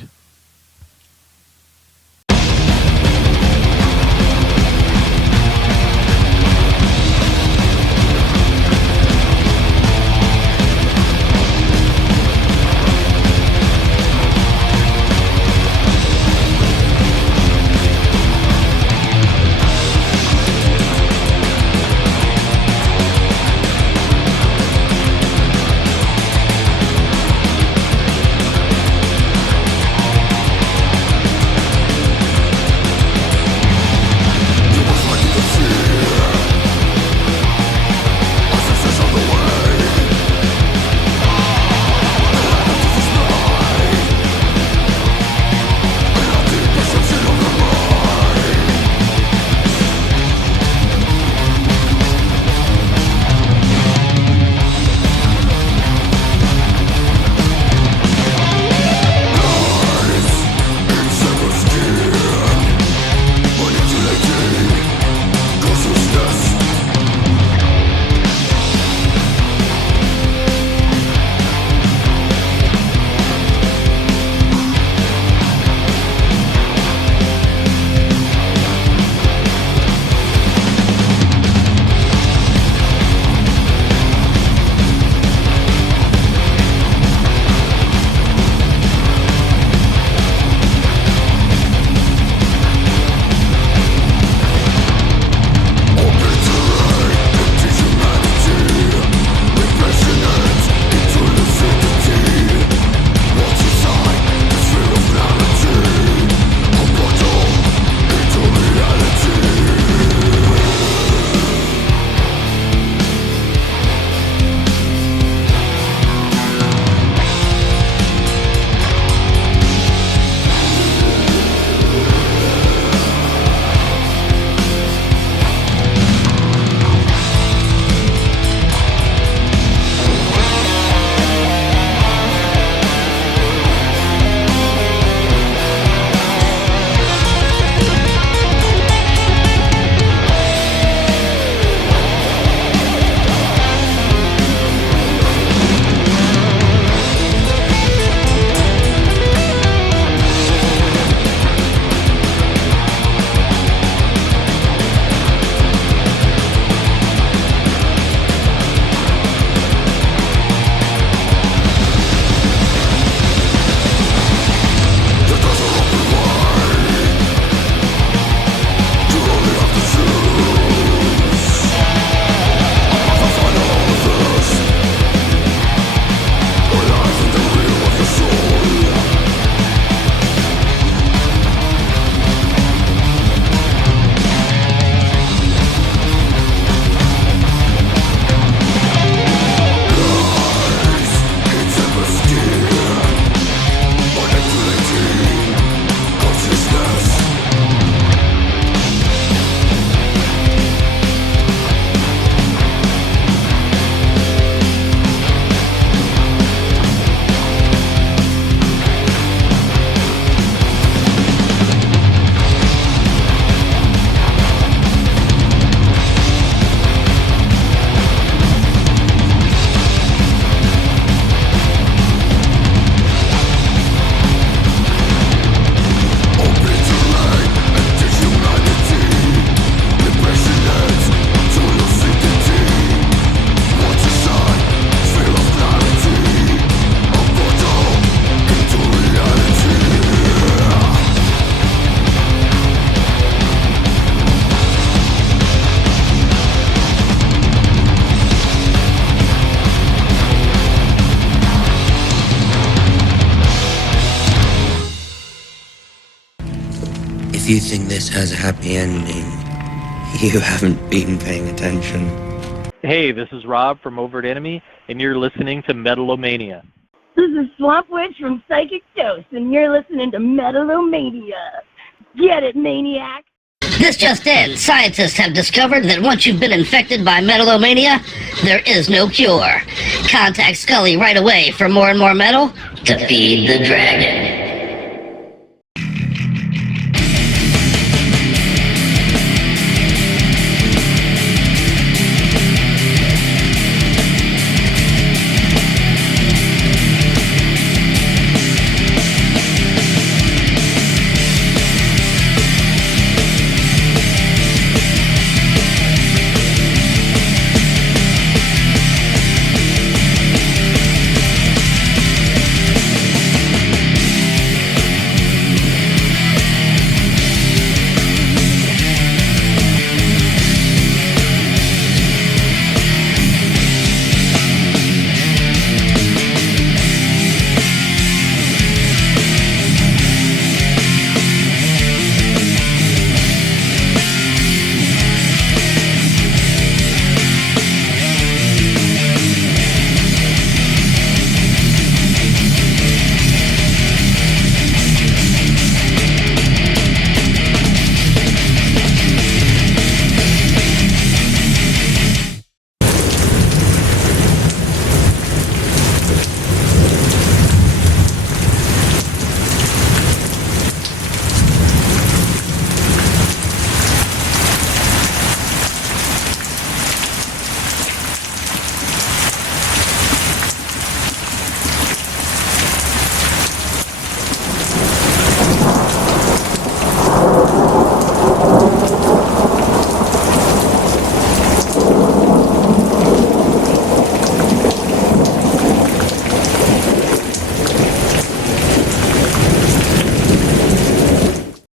If you think this has a happy ending, you haven't been paying attention. Hey, this is Rob from Overt Enemy, and you're listening to Metal-O-Mania. This is Swamp Witch from Psychic Dose, and you're listening to Metal-O-Mania. Get it, maniac? This just in. Scientists have discovered that once you've been infected by Metal-O-Mania, there is no cure. Contact Scully right away for more and more metal to feed the dragon.